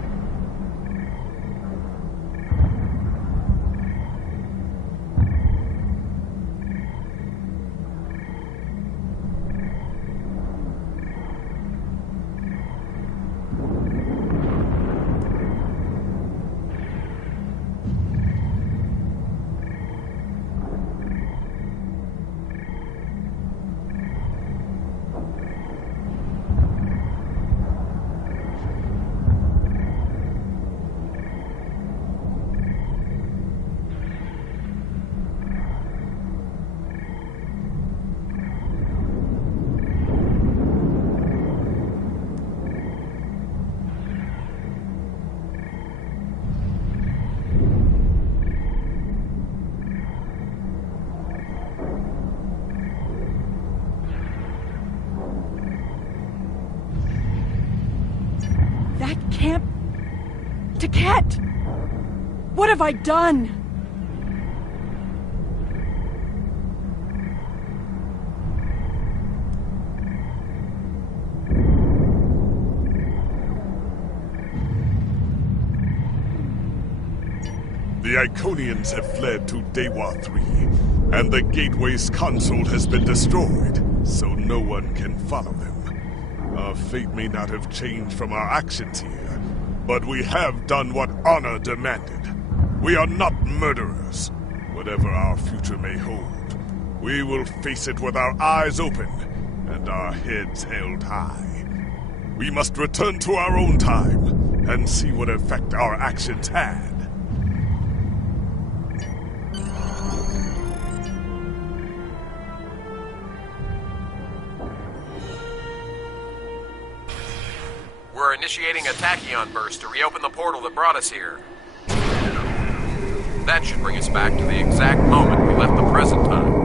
Taket! What have I done? The Iconians have fled to Dewa 3, and the Gateway's console has been destroyed, so no one can follow them. Our fate may not have changed from our actions here, but we have done what honor demanded. We are not murderers. Whatever our future may hold, we will face it with our eyes open and our heads held high. We must return to our own time and see what effect our actions had. We're initiating a tachyon burst to reopen the portal that brought us here. That should bring us back to the exact moment we left the present time.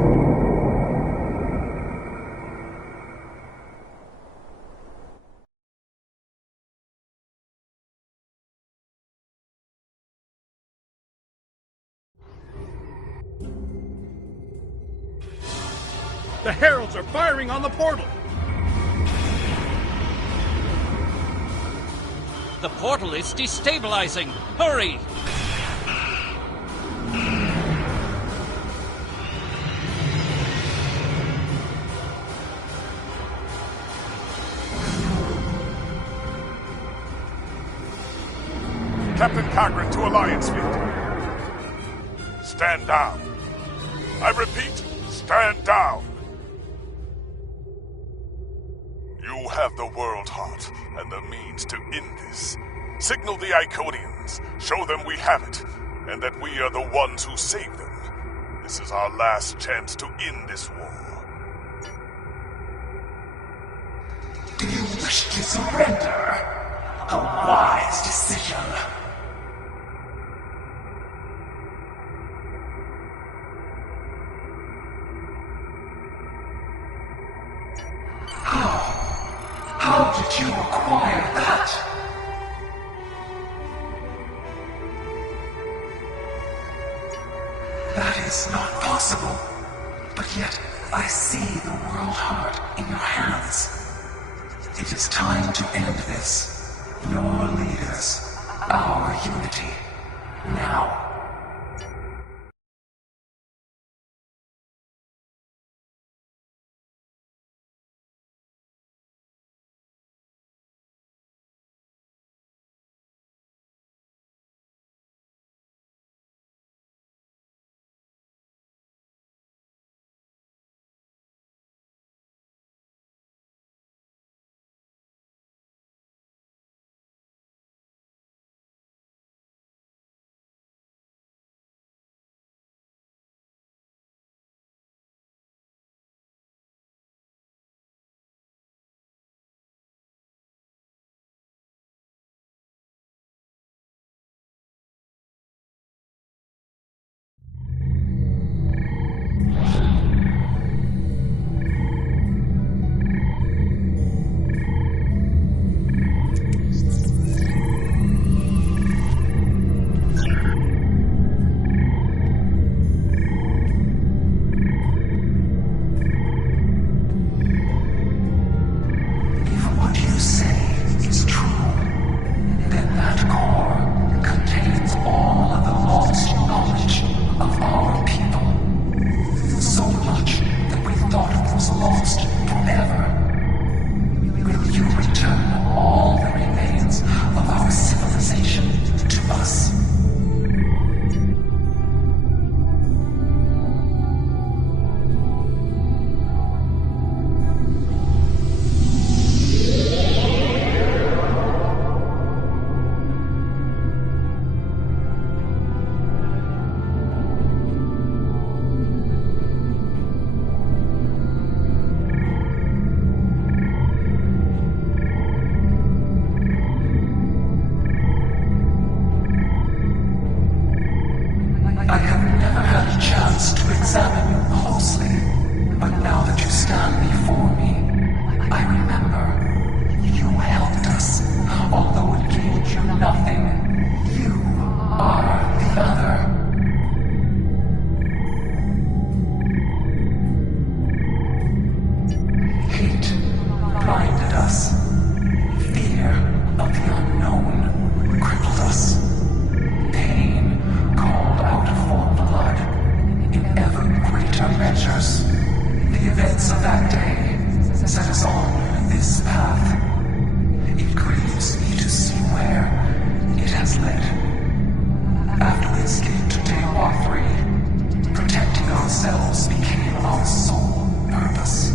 The Heralds are firing on the portal! The portal is destabilizing! Hurry! Captain Cagran to Alliance Fleet. Stand down. I repeat, stand down. You have the World Heart and the means to end this. Signal the Iconians, show them we have it, and that we are the ones who saved them. This is our last chance to end this war. Do you wish to surrender? A wise decision. How did you acquire that? That is not possible. But yet, I see the World Heart in your hands. It is time to end this. Your leaders, our unity. Now. I have never had a chance to examine you closely, but now that you stand before me, I remember. You helped us, although it gained you nothing. You are the other. Hate blinded us. Fear of the unknown crippled us. Pain called out for blood in ever greater measures. The events of that day set us on this path. It grieves me to see where it has led. After we escaped to Daewar 3, protecting ourselves became our sole purpose.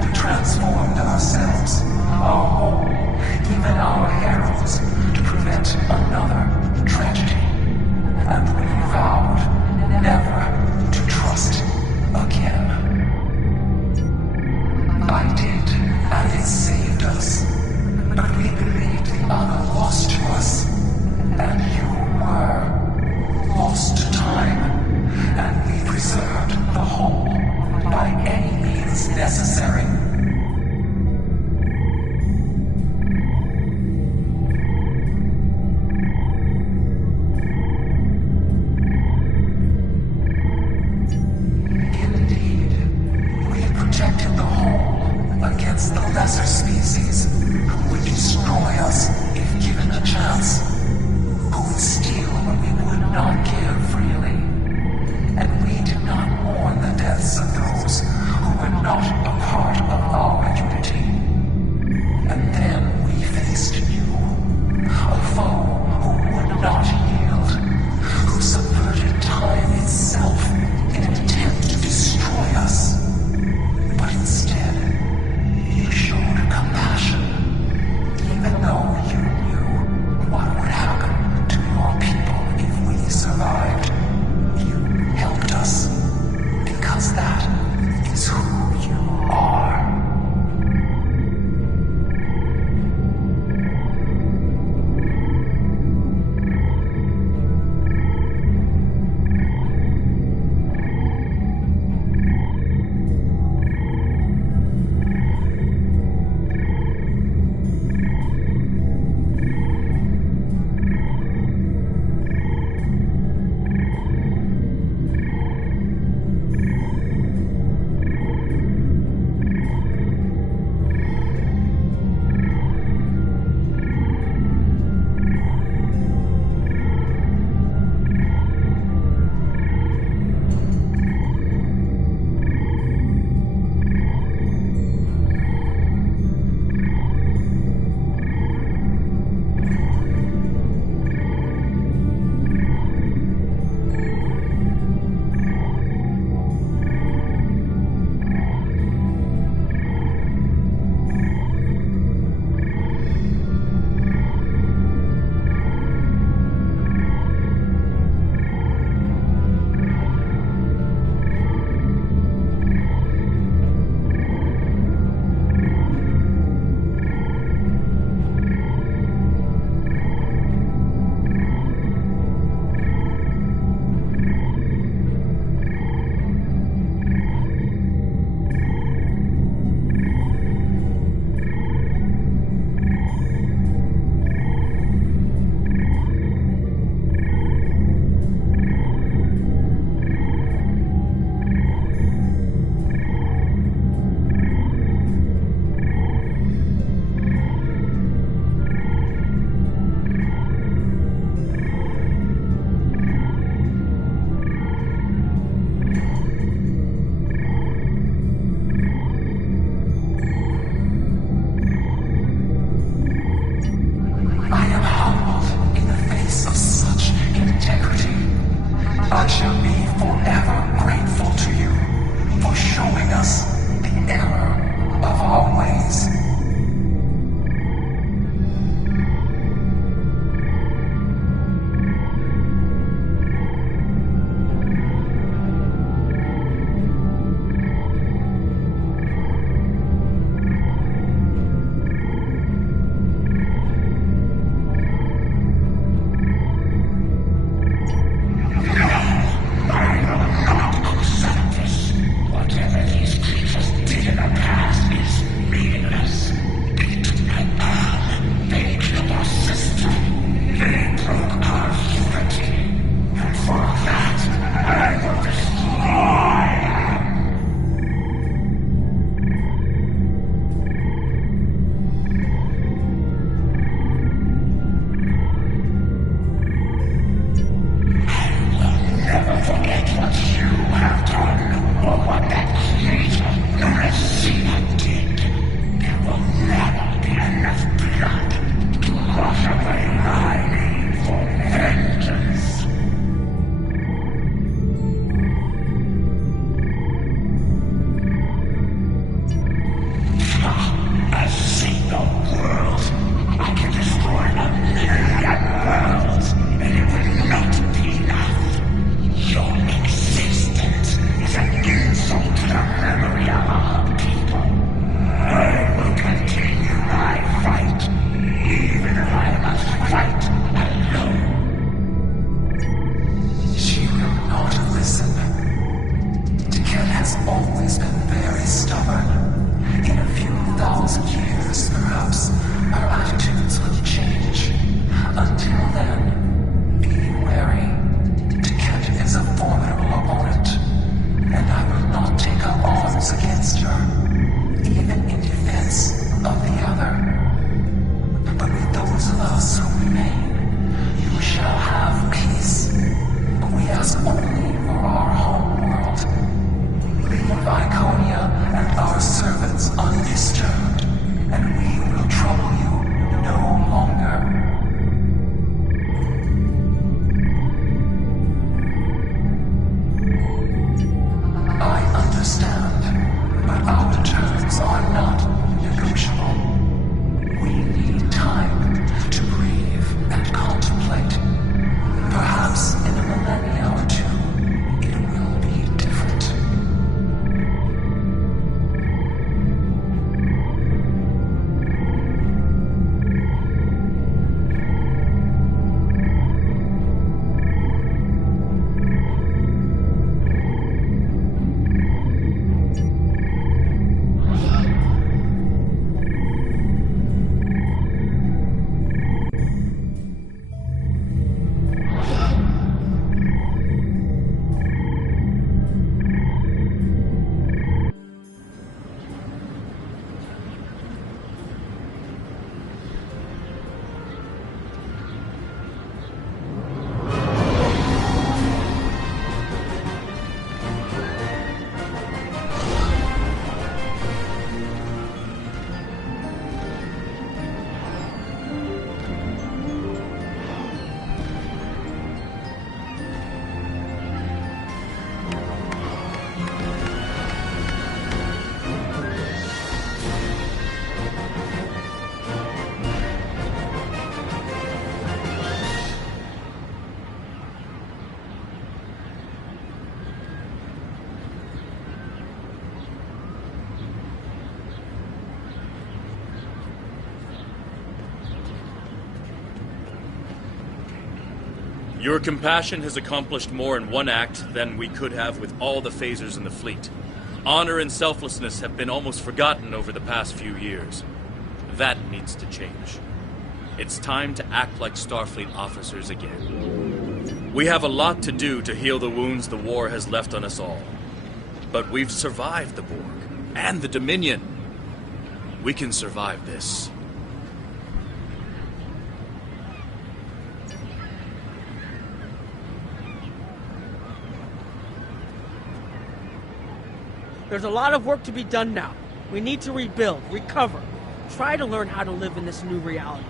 We transformed ourselves, our home, even our heralds, to prevent another tragedy. And we vowed never to trust again. I did, and it saved us. But we believed the other lost to us, and you were lost to time, and we preserved the whole by any means necessary. Indeed, we protected the whole against the lesser species who would destroy us if given a chance, who would steal when we would not give freely. And we did not mourn the deaths of those who were not a part of our unity. And then we faced you, a foe who would not yield, who subverted time itself in an attempt to destroy us. But instead, you showed compassion, even though you knew what would happen to your people if we survived. You helped us, because that is who you are. Your compassion has accomplished more in one act than we could have with all the phasers in the fleet. Honor and selflessness have been almost forgotten over the past few years. That needs to change. It's time to act like Starfleet officers again. We have a lot to do to heal the wounds the war has left on us all. But we've survived the Borg and the Dominion. We can survive this. There's a lot of work to be done now. We need to rebuild, recover, try to learn how to live in this new reality.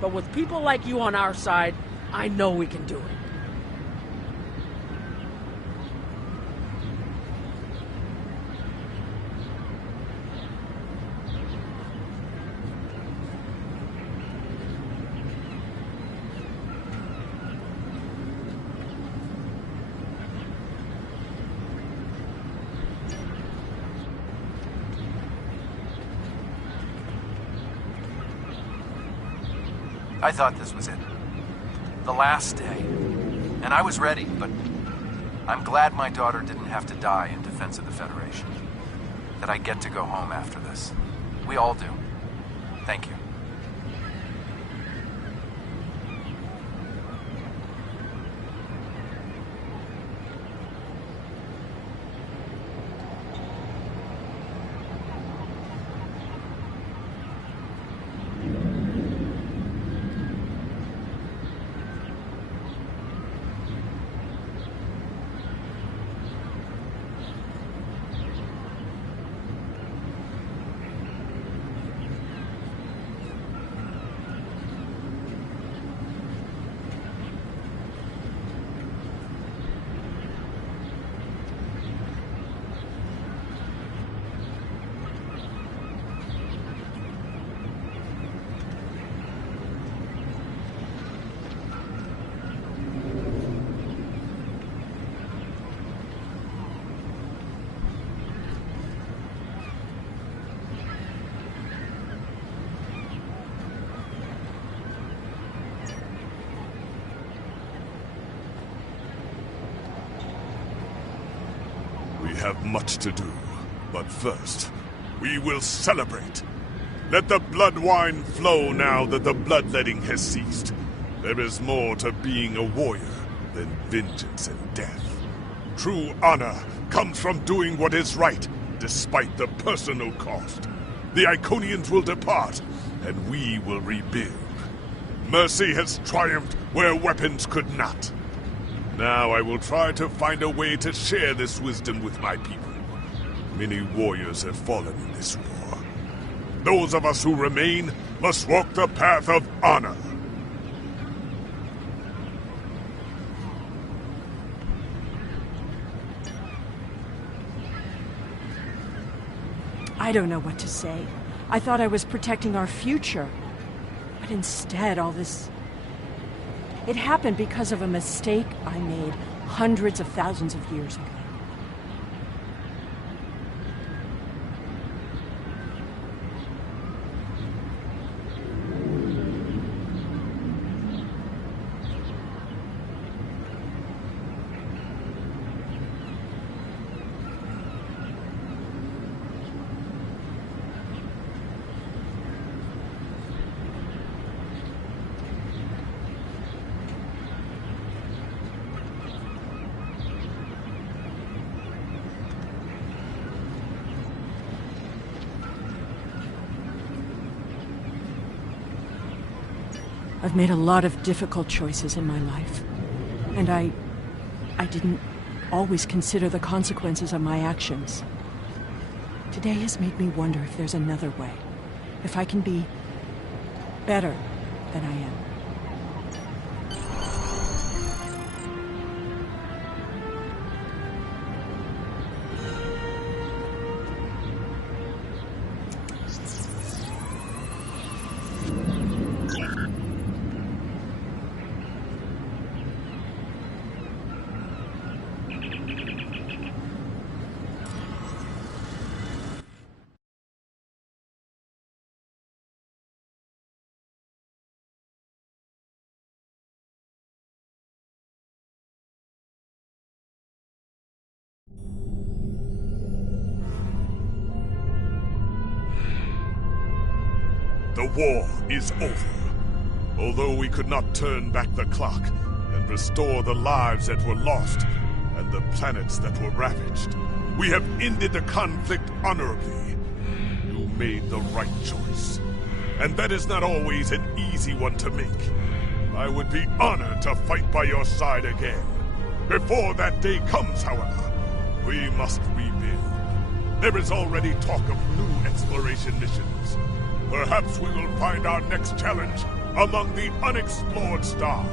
But with people like you on our side, I know we can do it. I thought this was it. The last day. And I was ready, but I'm glad my daughter didn't have to die in defense of the Federation. That I get to go home after this. We all do. Thank you. We have much to do, but first, we will celebrate. Let the blood wine flow now that the bloodletting has ceased. There is more to being a warrior than vengeance and death. True honor comes from doing what is right, despite the personal cost. The Iconians will depart, and we will rebuild. Mercy has triumphed where weapons could not. Now I will try to find a way to share this wisdom with my people. Many warriors have fallen in this war. Those of us who remain must walk the path of honor. I don't know what to say. I thought I was protecting our future. But instead, all this... It happened because of a mistake I made hundreds of thousands of years ago. I've made a lot of difficult choices in my life, and I didn't always consider the consequences of my actions. Today has made me wonder if there's another way, if I can be better than I am. The war is over. Although we could not turn back the clock and restore the lives that were lost and the planets that were ravaged, we have ended the conflict honorably. You made the right choice. And that is not always an easy one to make. I would be honored to fight by your side again. Before that day comes, however, we must rebuild. There is already talk of new exploration missions. Perhaps we will find our next challenge among the unexplored stars.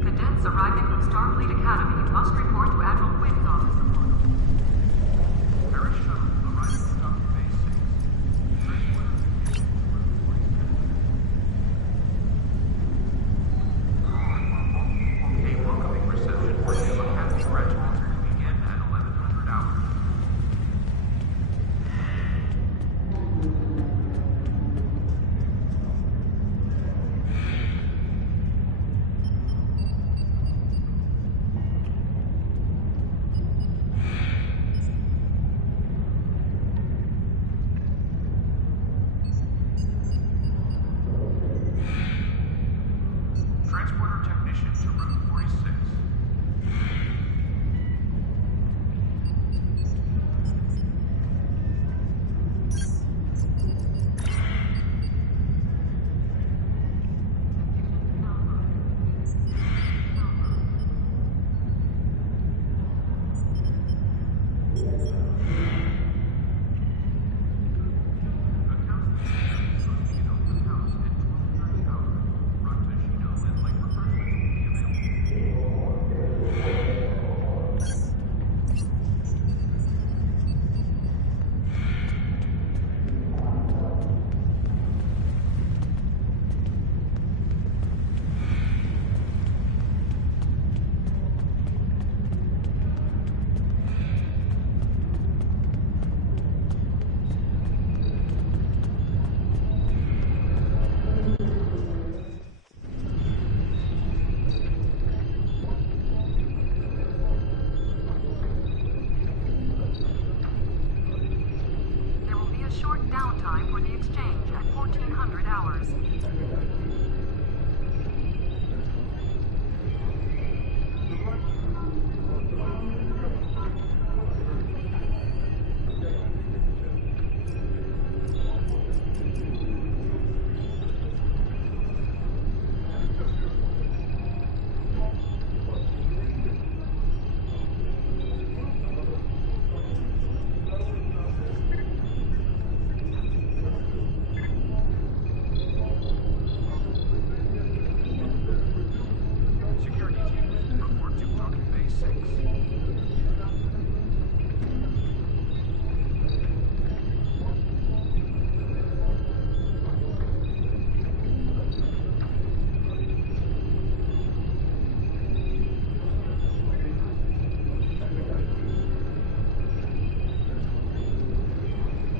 Cadets arriving from Starfleet Academy must report to Admiral Quinn's office. Paris shuttle arriving from Docking Bay 6. A welcoming reception for new Academy graduates will begin at 1100 hours. Transporter technician to Route 46. There will be a short downtime for the exchange at 1400 hours. Security teams report to Docking Bay 6.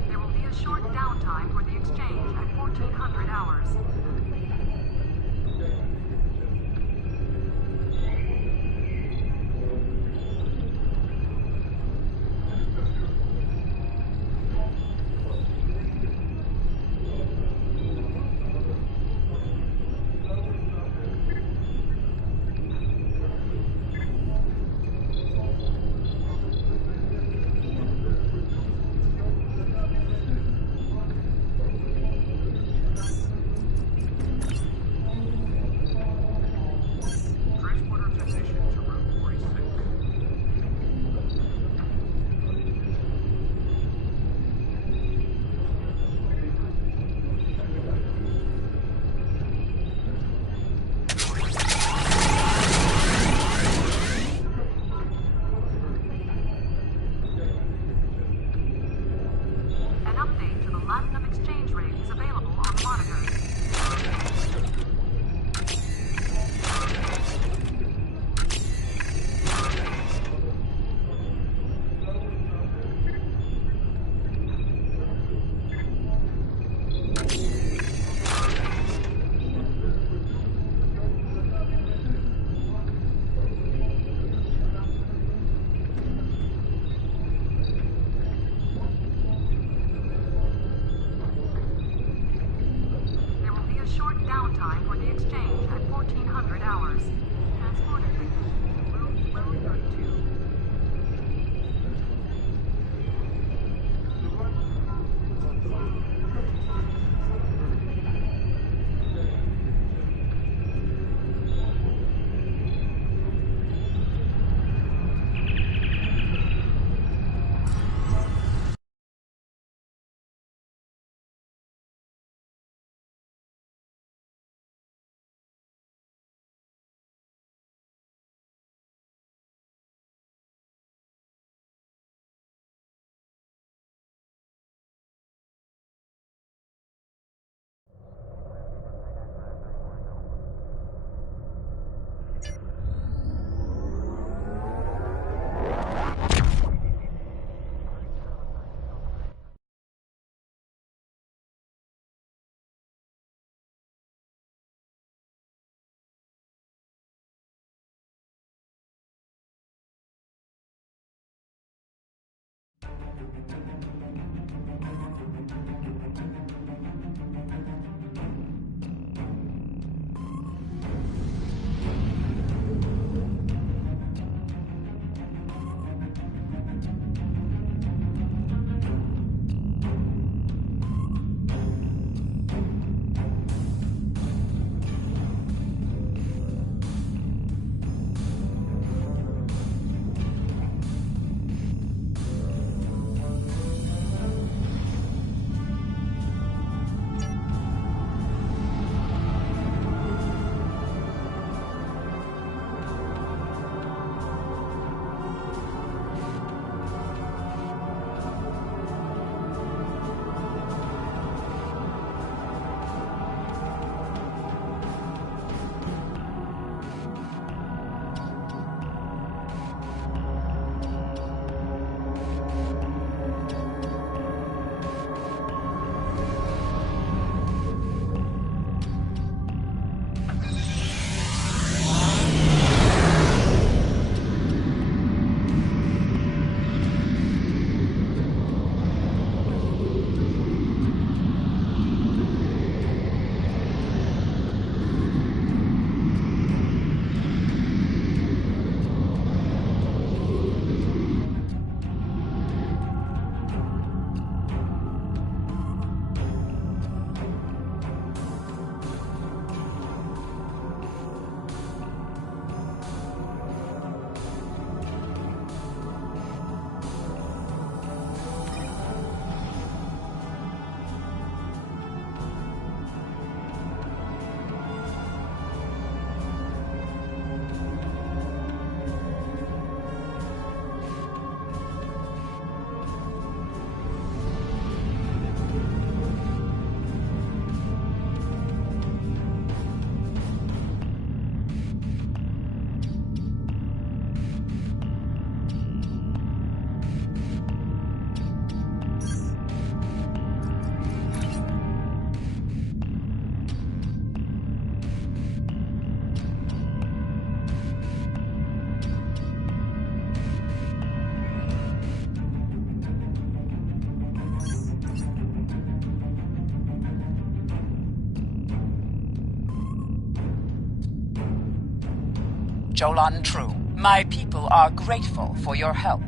There will be a short downtime for the exchange at 1400 hours. Jolan True, my people are grateful for your help.